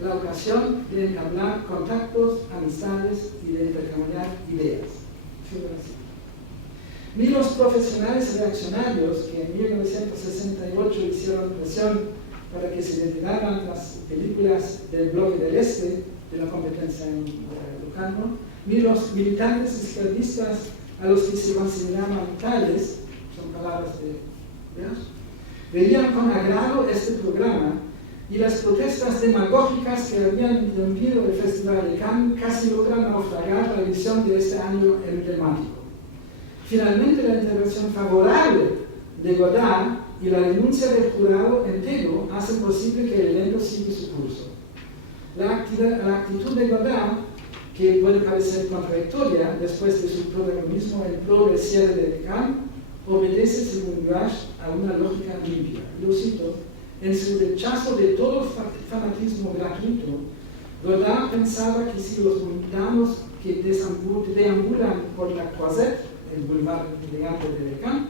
la ocasión de entablar contactos, amistades y de intercambiar ideas. Ni los profesionales reaccionarios que en 1968 hicieron presión para que se retiraran las películas del bloque del Este de la competencia en Locarno, ni los militantes izquierdistas a los que se consideraban tales, son palabras de Buach, veían con agrado este programa y las protestas demagógicas que habían interrumpido el Festival de Cannes casi logran naufragar la edición de este año emblemático. Finalmente, la intervención favorable de Godard y la denuncia del jurado entero hacen posible que el evento siga su curso. La actitud de Godard, que puede parecer contradictoria después de su protagonismo en pro del cierre de Cannes, obedece, según Guache, a una lógica limpia. Lo cito: en su rechazo de todo fanatismo gratuito, Godard pensaba que si los mundanos que deambulan por la Croisette, el boulevard elegante de Cannes,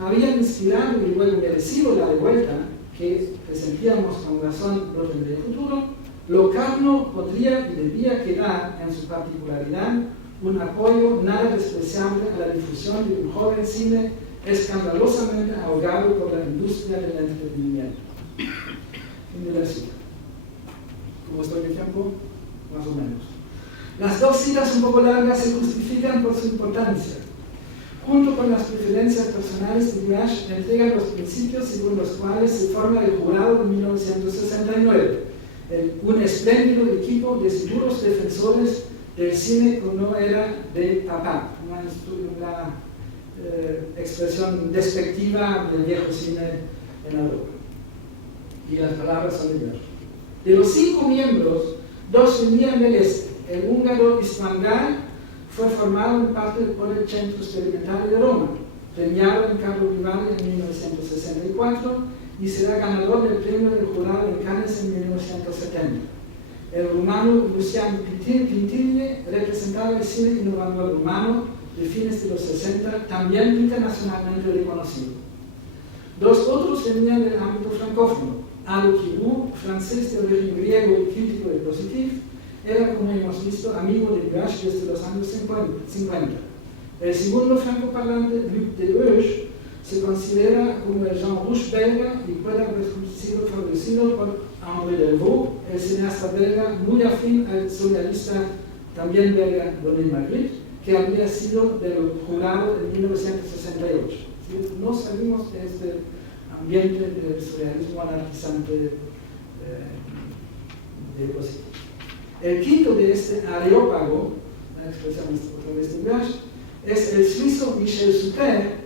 habían inspirado y luego merecido la revuelta que presentíamos con razón los del futuro, Locarno podría y debía quedar en su particularidad un apoyo nada despreciable a la difusión de un joven cine escandalosamente ahogado por la industria del entretenimiento. Fin de la cita. ¿Cómo estoy de tiempo? Más o menos. Las dos citas un poco largas se justifican por su importancia. Junto con las preferencias personales de Guache, entregan los principios según los cuales se forma el jurado de 1969, un espléndido equipo de seguros defensores del cine como era de papá, una expresión despectiva del viejo cine en Europa. Y las palabras son de Guache. De los 5 miembros, 2 venían del este. El húngaro István fue formado en parte por el Centro Experimental de Roma, premiado en Carlo Vivaldi en 1964 y será ganador del premio del jurado en Cannes en 1970. El rumano Lucian Pintilie representaba el cine innovador rumano de fines de los 60, también internacionalmente reconocido. 2 otros venían del ámbito francófono. Aldo Kirou, francés de origen griego y crítico de Positif, era, como hemos visto, amigo de Guache desde los años 50. El segundo francoparlante, Luc Deleuze, se considera como el Jean Rouge belga y puede haber sido favorecido por Henri Delvaux, el cineasta belga muy afín al socialista también belga René Magritte, que había sido del jurado en 1968. ¿Sí? No salimos de este ambiente del surrealismo anarquizante de Positif. El quinto de este areópago, la expresión otra vez de Guache, es el suizo Michel Suter,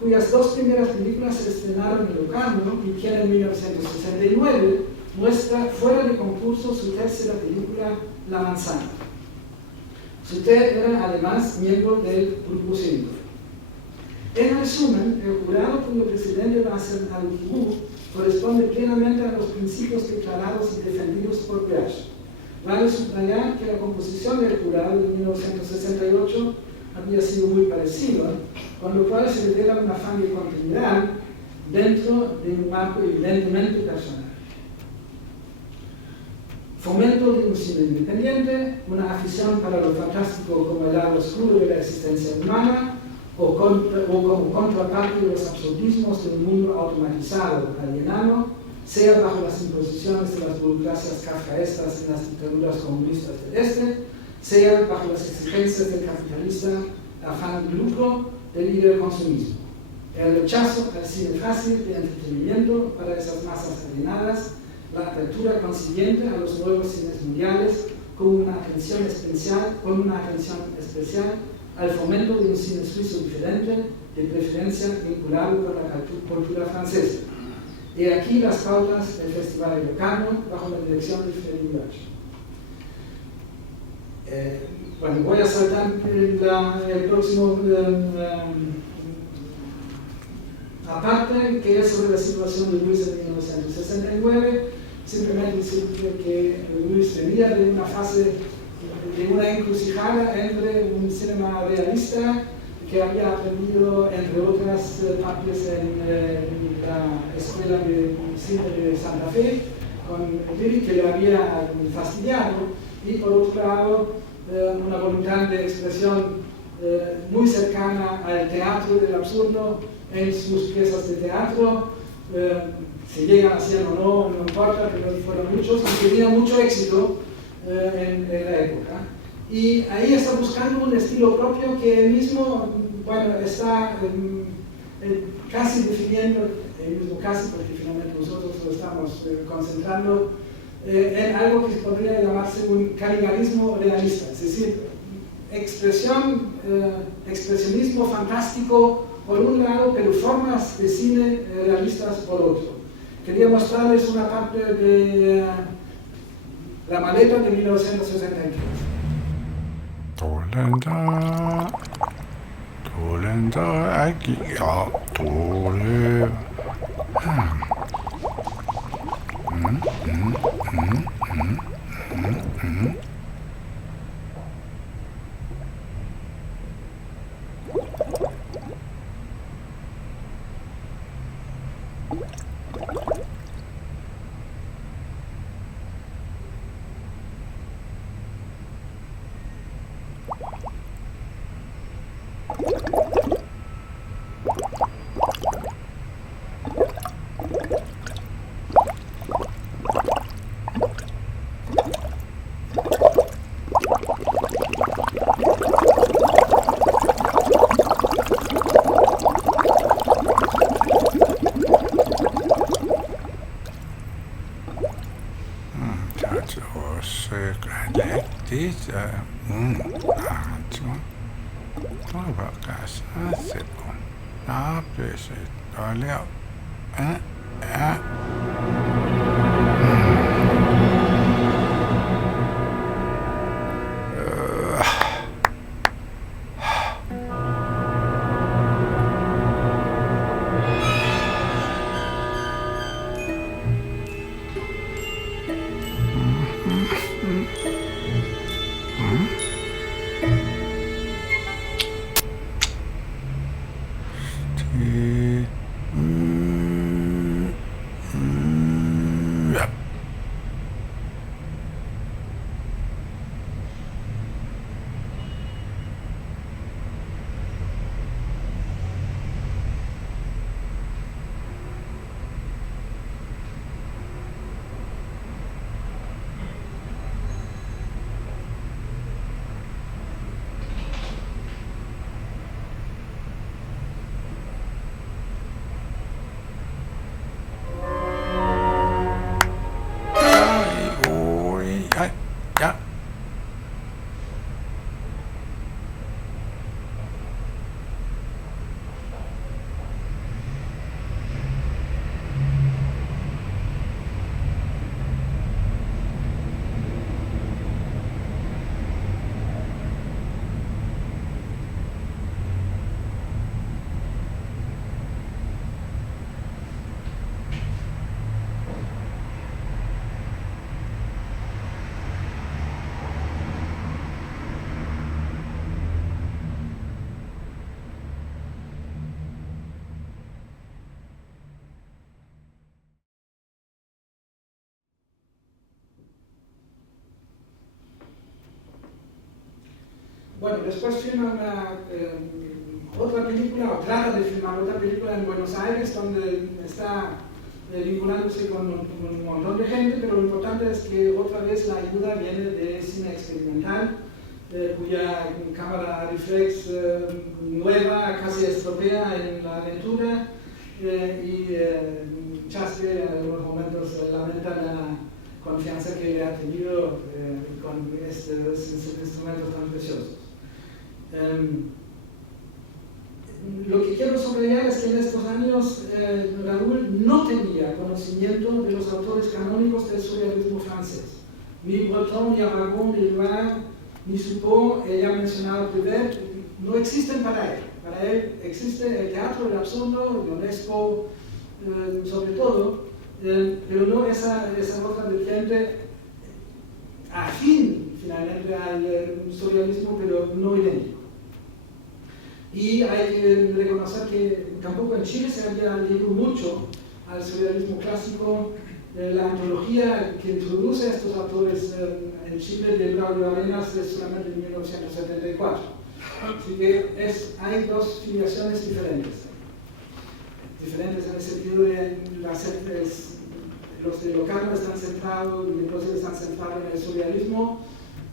cuyas 2 primeras películas se estrenaron en Locarno y quien en 1969 muestra fuera de concurso su tercera película, La Manzana. Suter era además miembro del Grupo Cínico. En resumen, el jurado cuyo presidente va a ser Aldo Kirou corresponde plenamente a los principios declarados y defendidos por Guache. Vale subrayar que la composición del jurado de 1968 había sido muy parecida, con lo cual se revela un afán de continuidad dentro de un marco evidentemente personal. Fomento de un cine independiente, una afición para lo fantástico como el lado oscuro de la existencia humana, o como contraparte de los absurdismos de un mundo automatizado, alienado, sea bajo las imposiciones de las burocracias kafkaescas en las dictaduras comunistas del este, sea bajo las exigencias del capitalista afán de lucro del hiperconsumismo. El rechazo al cine fácil de entretenimiento para esas masas alienadas, la apertura consiguiente a los nuevos cines mundiales con una atención especial al fomento de un cine suizo diferente, de preferencia vinculado con la cultura francesa. Y aquí las pautas del Festival de Locarno bajo la dirección de Freddy Guache. Bueno, voy a saltar el próximo aparte, que es sobre la situación de Luis en 1969. Simplemente decir que Luis venía de una fase, de una encrucijada entre un cinema realista que había aprendido, entre otras partes, en la Escuela de Cine de Santa Fe, con Lili, que le había fastidiado, y por otro lado, una voluntad de expresión muy cercana al teatro del absurdo en sus piezas de teatro. Si llegan a ser o no, no importa, pero fueron muchos, y tenía mucho éxito en la época. Y ahí está buscando un estilo propio que él mismo, bueno, está casi definiendo mismo casi, porque finalmente nosotros lo estamos concentrando en algo que podría llamarse un canibalismo realista, es decir, expresionismo fantástico por un lado, pero formas de cine realistas por otro. Quería mostrarles una parte de La maleta de 1963. aquí, Bueno, después filma otra película, o trata de filmar otra película en Buenos Aires, donde está vinculándose con un montón de gente, pero lo importante es que otra vez la ayuda viene de cine experimental, cuya cámara reflex nueva casi estropea en la aventura, y Chasque en algunos momentos lamenta la confianza que le ha tenido con estos instrumentos tan preciosos. Lo que quiero subrayar es que en estos años Raoul no tenía conocimiento de los autores canónicos del surrealismo francés. Ni Breton, ni Aragon, ni Loire, ni Suppot, ya mencionado Prévert, no existen para él. Para él existe el teatro del absurdo, Ionesco, sobre todo, pero no esa otra vertiente afín finalmente al surrealismo, pero no idéntico. Y hay que reconocer que tampoco en Chile se había leído mucho al surrealismo clásico. La antología que introduce a estos autores en Chile de Braulio Arenas es solamente de 1974. Así que hay dos filiaciones diferentes. Diferentes en el sentido de los de Locarno están centrados, y entonces están centrados en el surrealismo.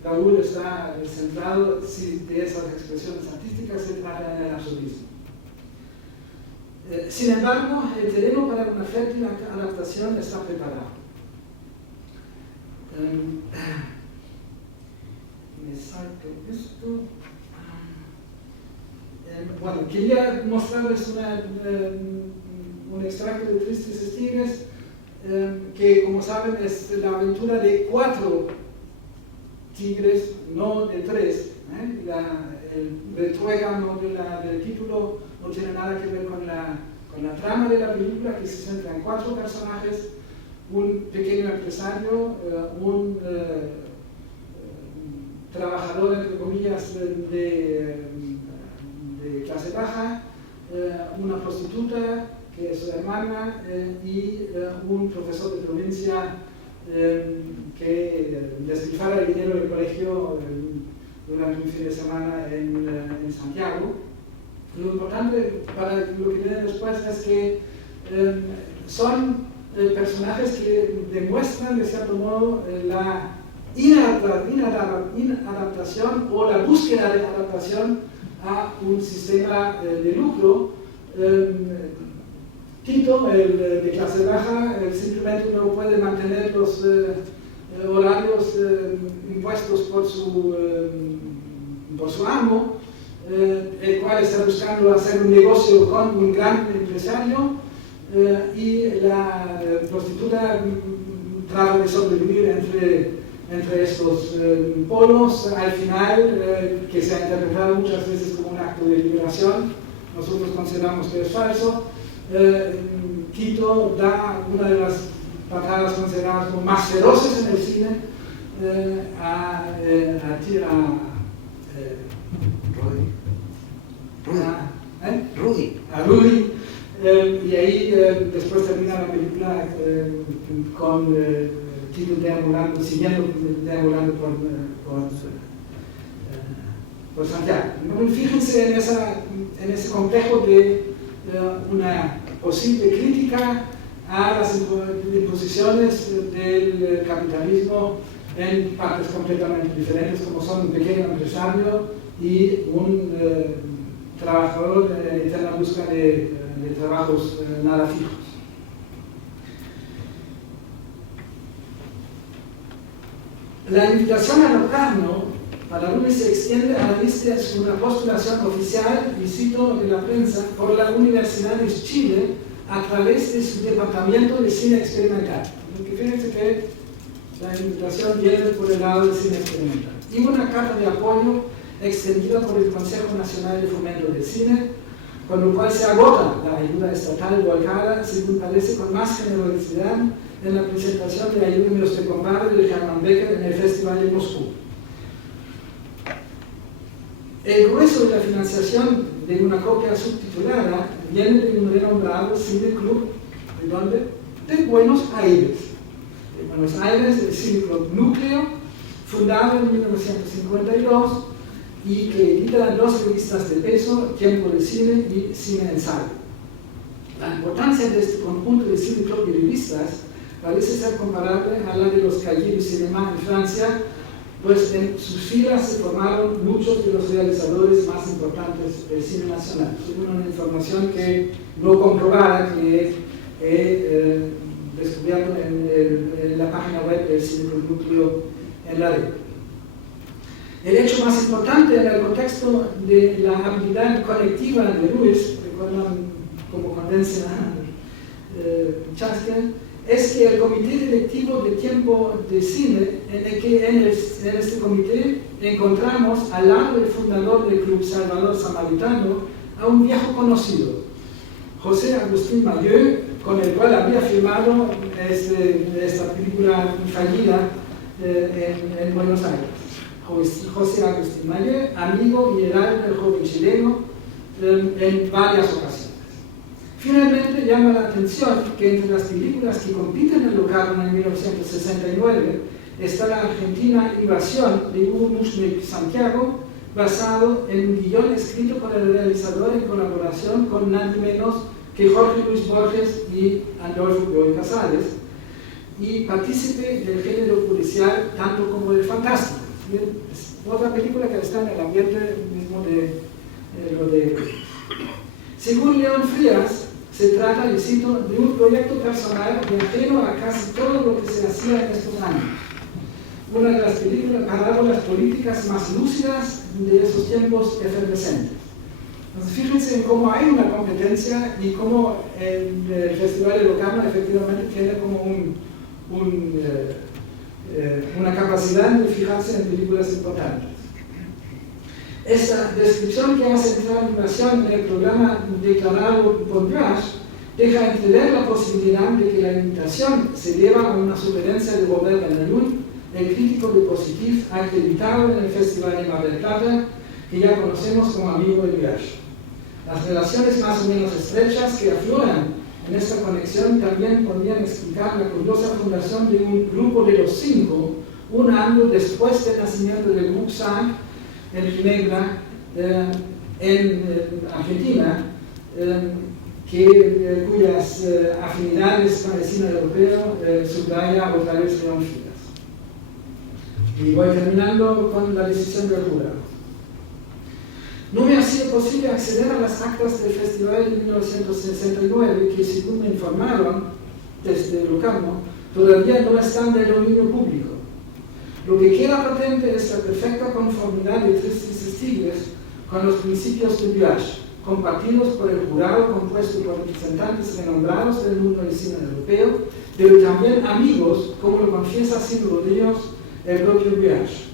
Raoul está centrado, si de esas expresiones artísticas se trata en el absurdismo. Sin embargo, el terreno para una fértil adaptación está preparado. Me salto esto. Bueno, quería mostrarles un extracto de Tristes Tigres, que como saben es la aventura de 4 tigres, no de 3. El retruécano del título no tiene nada que ver con la trama de la película, que se centra en 4 personajes: un pequeño empresario, un trabajador, entre comillas, de clase baja, una prostituta, que es su hermana, y un profesor de provincia que despilfarra el dinero del colegio durante un fin de semana en Santiago. Lo importante para lo que viene después es que son personajes que demuestran de cierto modo la inadaptación o la búsqueda de adaptación a un sistema de lucro. Tito, el de clase baja, simplemente no puede mantener los horarios impuestos por su amo, el cual está buscando hacer un negocio con un gran empresario, y la prostituta trata de sobrevivir entre estos polos. Al final, que se ha interpretado muchas veces como un acto de liberación, nosotros consideramos que es falso. Tito da una de las patadas consideradas como más feroces en el cine a Rudy, y ahí después termina la película con Tito siguiendo deambulando por Santiago. Fíjense en ese complejo de una posible crítica a las imposiciones del capitalismo en partes completamente diferentes, como son un pequeño empresario y un trabajador en eterna busca de trabajos nada fijos. La invitación a Locarno para Ruiz se extiende a la vista de una postulación oficial, y cito de la prensa, por la Universidad de Chile a través de su departamento de cine experimental. Fíjense que la invitación viene por el lado del cine experimental. Y una carta de apoyo extendida por el Consejo Nacional de Fomento del Cine, con lo cual se agota la ayuda estatal volcada, según parece, con más generosidad en la presentación de Ayúdenos de compadre de Hermann Becker en el Festival de Moscú. El grueso de la financiación de una copia subtitulada viene de un renombrado Cine Club, ¿de dónde? De Buenos Aires. De Buenos Aires, el Cine Club Núcleo, fundado en 1952 y que edita 2 revistas de peso, Tiempo de Cine y Cine Ensayo. La importancia de este conjunto de Cine Club y revistas parece ser comparable a la de los Cahiers du Cinéma en Francia, pues en sus filas se formaron muchos de los realizadores más importantes del cine nacional. Según una información que no comprobada, que he descubierto en la página web del Cine Club Núcleo en la red. El hecho más importante en el contexto de la habilidad colectiva de Ruiz, recuerdan como condencia Chaskin, es que el comité directivo de Tiempo de Cine, en este comité encontramos al lado del fundador del Club Salvador Samaritano a un viejo conocido, José Agustín Mailleu, con el cual había filmado esta película fallida en Buenos Aires. José Agustín Mailleu, amigo y heraldo del joven chileno en varias ocasiones. Finalmente llama la atención que entre las películas que compiten en Locarno en 1969 está la argentina Invasión de Hugo Muschnick Santiago, basado en un guión escrito por el realizador en colaboración con nadie menos que Jorge Luis Borges y Adolfo Bioy Casares, y partícipe del género policial tanto como del fantástico. Es otra película que está en el ambiente mismo de lo de... Según León Frías, se trata, y cito, de un proyecto personal y ajeno a casi todo lo que se hacía en estos años. Una de las parábolas políticas más lúcidas de esos tiempos efervescentes. Entonces, fíjense en cómo hay una competencia y cómo el Festival de Locarno efectivamente tiene como una capacidad de fijarse en películas importantes. Esta descripción que hace en animación en el programa declarado por Brash deja entrever la posibilidad de que la invitación se deba a una sugerencia de Robert Benayoun, el crítico de Positif acreditado en el Festival de Mar del Plata, que ya conocemos como amigo de Brash. Las relaciones más o menos estrechas que afloran en esta conexión también podrían explicar la curiosa fundación de un grupo de los 5, un año después del nacimiento del Groupe 5 en Ginebra, en Argentina, cuyas afinidades con el cine europeo subraya otra vez León Frías. Y voy terminando con la decisión del jurado. No me ha sido posible acceder a las actas del Festival de 1969, que según me informaron desde Locarno, todavía no están del dominio público. Lo que queda patente es la perfecta conformidad de Tristes Tigres con los principios de Brash, compartidos por el jurado compuesto por representantes renombrados del mundo del cine europeo, pero también amigos, como lo confiesa sin rodeos el propio Brash.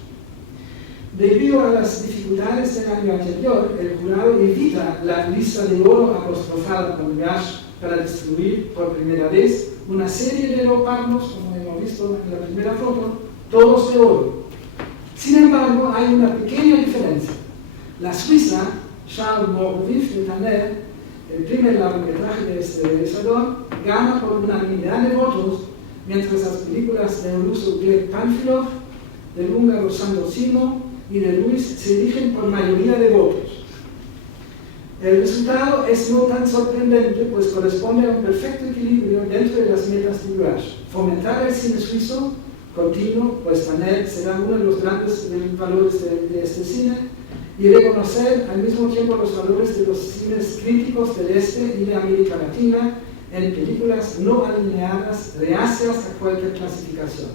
Debido a las dificultades del año anterior, el jurado evita la lista de oro apostrofada por Brash para distribuir por primera vez una serie de leopardos, como hemos visto en la primera foto, todos de oro. Sin embargo, hay una pequeña diferencia. La suiza, Charles Morvif de Tanner, el primer largometraje de este realizador, gana por unanimidad de votos, mientras las películas del ruso Gleb Panfilov, del húngaro Sándor Simo y de Luis se eligen por mayoría de votos. El resultado es no tan sorprendente, pues corresponde a un perfecto equilibrio dentro de las metas de Brash. Fomentar el cine suizo continuo, pues Tanner será uno de los grandes valores de este cine, y reconocer al mismo tiempo los valores de los cines críticos del Este y de América Latina en películas no alineadas, reacias a cualquier clasificación.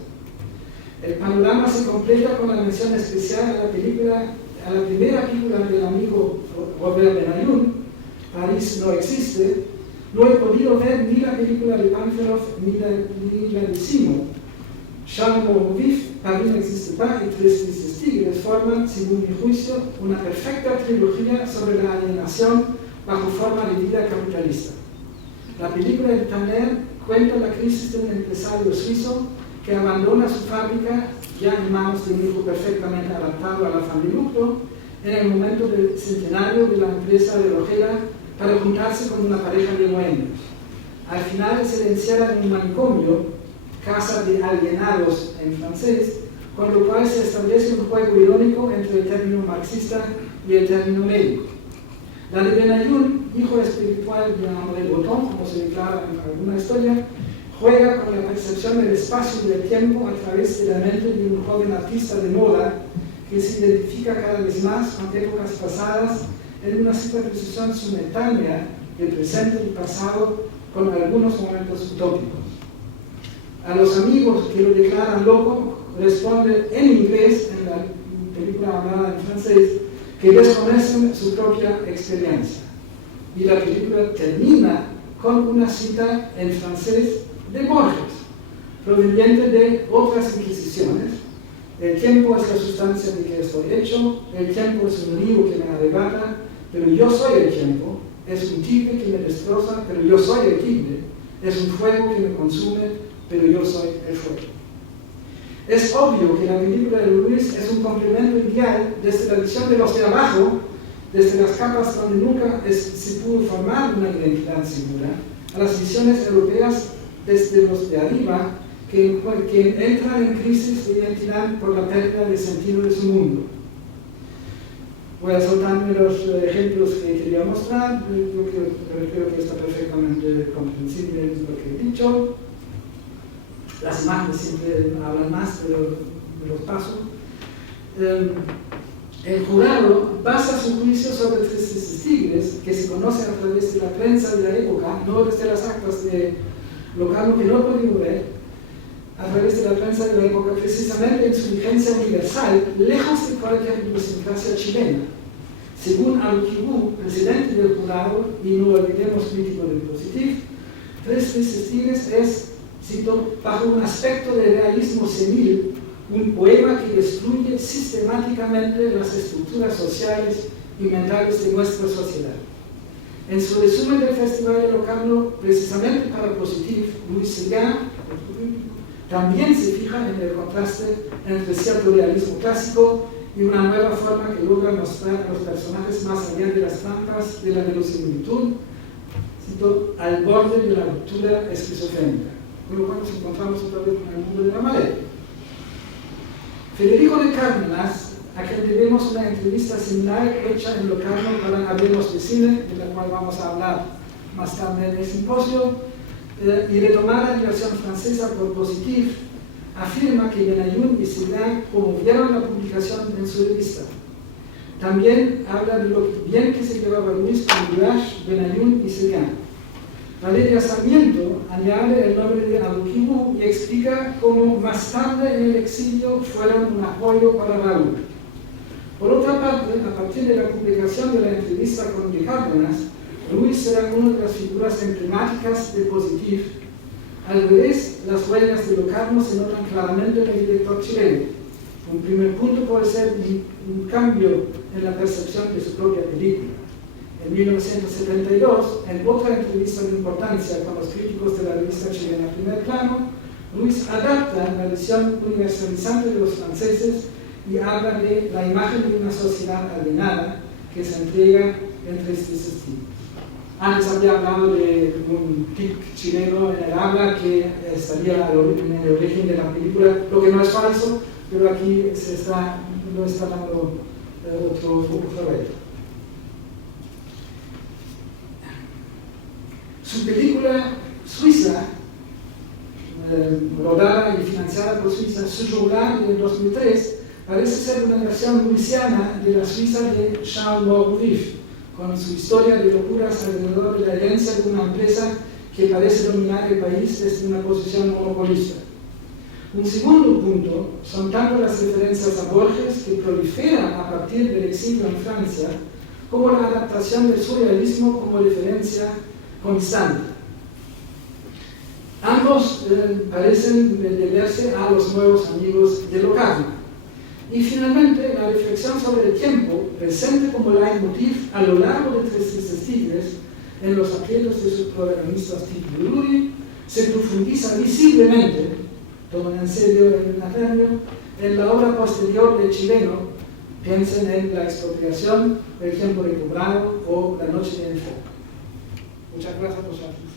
El panorama se completa con la mención especial a la primera película del amigo Robert Benayoun, París no existe. No he podido ver ni la película de Panfilov ni la de Simo. Charles Morvif, París no existe pas y Tristes Tigres forman, según mi juicio, una perfecta trilogía sobre la alienación bajo forma de vida capitalista. La película de Tanner cuenta la crisis de un empresario suizo que abandona su fábrica, ya en manos de un hijo perfectamente adaptado a la familia Lucto, en el momento del centenario de la empresa de Rogera, para juntarse con una pareja de bohemios. Al final se le encierra en un manicomio, casa de alienados en francés, con lo cual se establece un juego irónico entre el término marxista y el término médico. La de Benayoun, hijo espiritual de André Breton, como se declara en alguna historia, juega con la percepción del espacio y del tiempo a través de la mente de un joven artista de moda que se identifica cada vez más con épocas pasadas en una superposición simultánea del presente y pasado con algunos momentos utópicos. A los amigos que lo declaran loco responde en inglés, en la película hablada en francés, que desconocen su propia experiencia. Y la película termina con una cita en francés de Borges, proveniente de otras inquisiciones. El tiempo es la sustancia de que estoy hecho, el tiempo es un río que me arrebata, pero yo soy el tiempo, es un tigre que me destroza, pero yo soy el tigre, es un fuego que me consume, pero yo soy el fuego. Es obvio que la película de Luis es un complemento ideal desde la visión de los de abajo, desde las capas donde nunca se pudo formar una identidad segura, a las visiones europeas desde los de arriba, que entran en crisis de identidad por la pérdida de sentido de su mundo. Voy a soltarme los ejemplos que quería mostrar. Yo creo que está perfectamente comprensible lo que he dicho. Las imágenes siempre hablan más, pero me los paso. El jurado basa su juicio sobre Tres Testigos, que se conoce a través de la prensa de la época, no desde las actas de Locarno que no pudimos ver, a través de la prensa de la época, precisamente en su vigencia universal, lejos de cualquier idiosincrasia chilena. Según Aluquibú, presidente del jurado, y no olvidemos crítico del Positif, Tres Testigos es, cito, bajo un aspecto de realismo senil, un poema que destruye sistemáticamente las estructuras sociales y mentales de nuestra sociedad. En su resumen del Festival de Locarno, precisamente para Positif, Luis Seguin también se fija en el contraste entre cierto realismo clásico y una nueva forma que logra mostrar a los personajes más allá de las trampas de la verosimilitud, cito, al borde de la ruptura esquizofrénica. Con lo cual nos encontramos otra vez con el mundo de la maleta. Federico de Cárdenas, a quien tenemos una entrevista similar hecha en Locarno para Hablemos de Cine, de la cual vamos a hablar más tarde en el simposio, y retomada en versión francesa por Positif, afirma que Benayoun y Seguin promovieron la publicación en su revista. También habla de lo bien que se llevaba Luis con Guache, Benayoun y Seguin. Valeria Sarmiento añade el nombre de Aluquibú y explica cómo más tarde en el exilio fueron un apoyo para Raúl. Por otra parte, a partir de la publicación de la entrevista con de Cárdenas, Luis será una de las figuras emblemáticas de Positif. Al revés, las huellas de Locarno se notan claramente en el director chileno. Un primer punto puede ser un cambio en la percepción de su propia película. En 1972, en otra entrevista de importancia con los críticos de la revista chilena Primer Plano, Luis adapta la visión universalizante de los franceses y habla de la imagen de una sociedad alienada que se entrega entre estos testigos. Antes había hablado de un tic chileno en el habla que estaría en el origen de la película, lo que no es falso, pero aquí lo está dando otro reto. Su película suiza, rodada y financiada por Suiza, Su Journal, de 2003, parece ser una versión luisiana de la Suiza de Charles Maurif, con su historia de locuras alrededor de la herencia de una empresa que parece dominar el país desde una posición monopolista. Un segundo punto son tanto las referencias a Borges, que proliferan a partir del exilio en Francia, como la adaptación del surrealismo como referencia constante. Ambos parecen deberse a los nuevos amigos de Locarno. Y finalmente, la reflexión sobre el tiempo, presente como leitmotiv a lo largo de Tres Testigos, en los aprietos de sus protagonistas Tito y Rudy, se profundiza visiblemente, toman en serio el Nazario, en la obra posterior del chileno. Piensen en La expropiación, El tiempo recobrado o La noche de enfoque. Muchas gracias por su atención.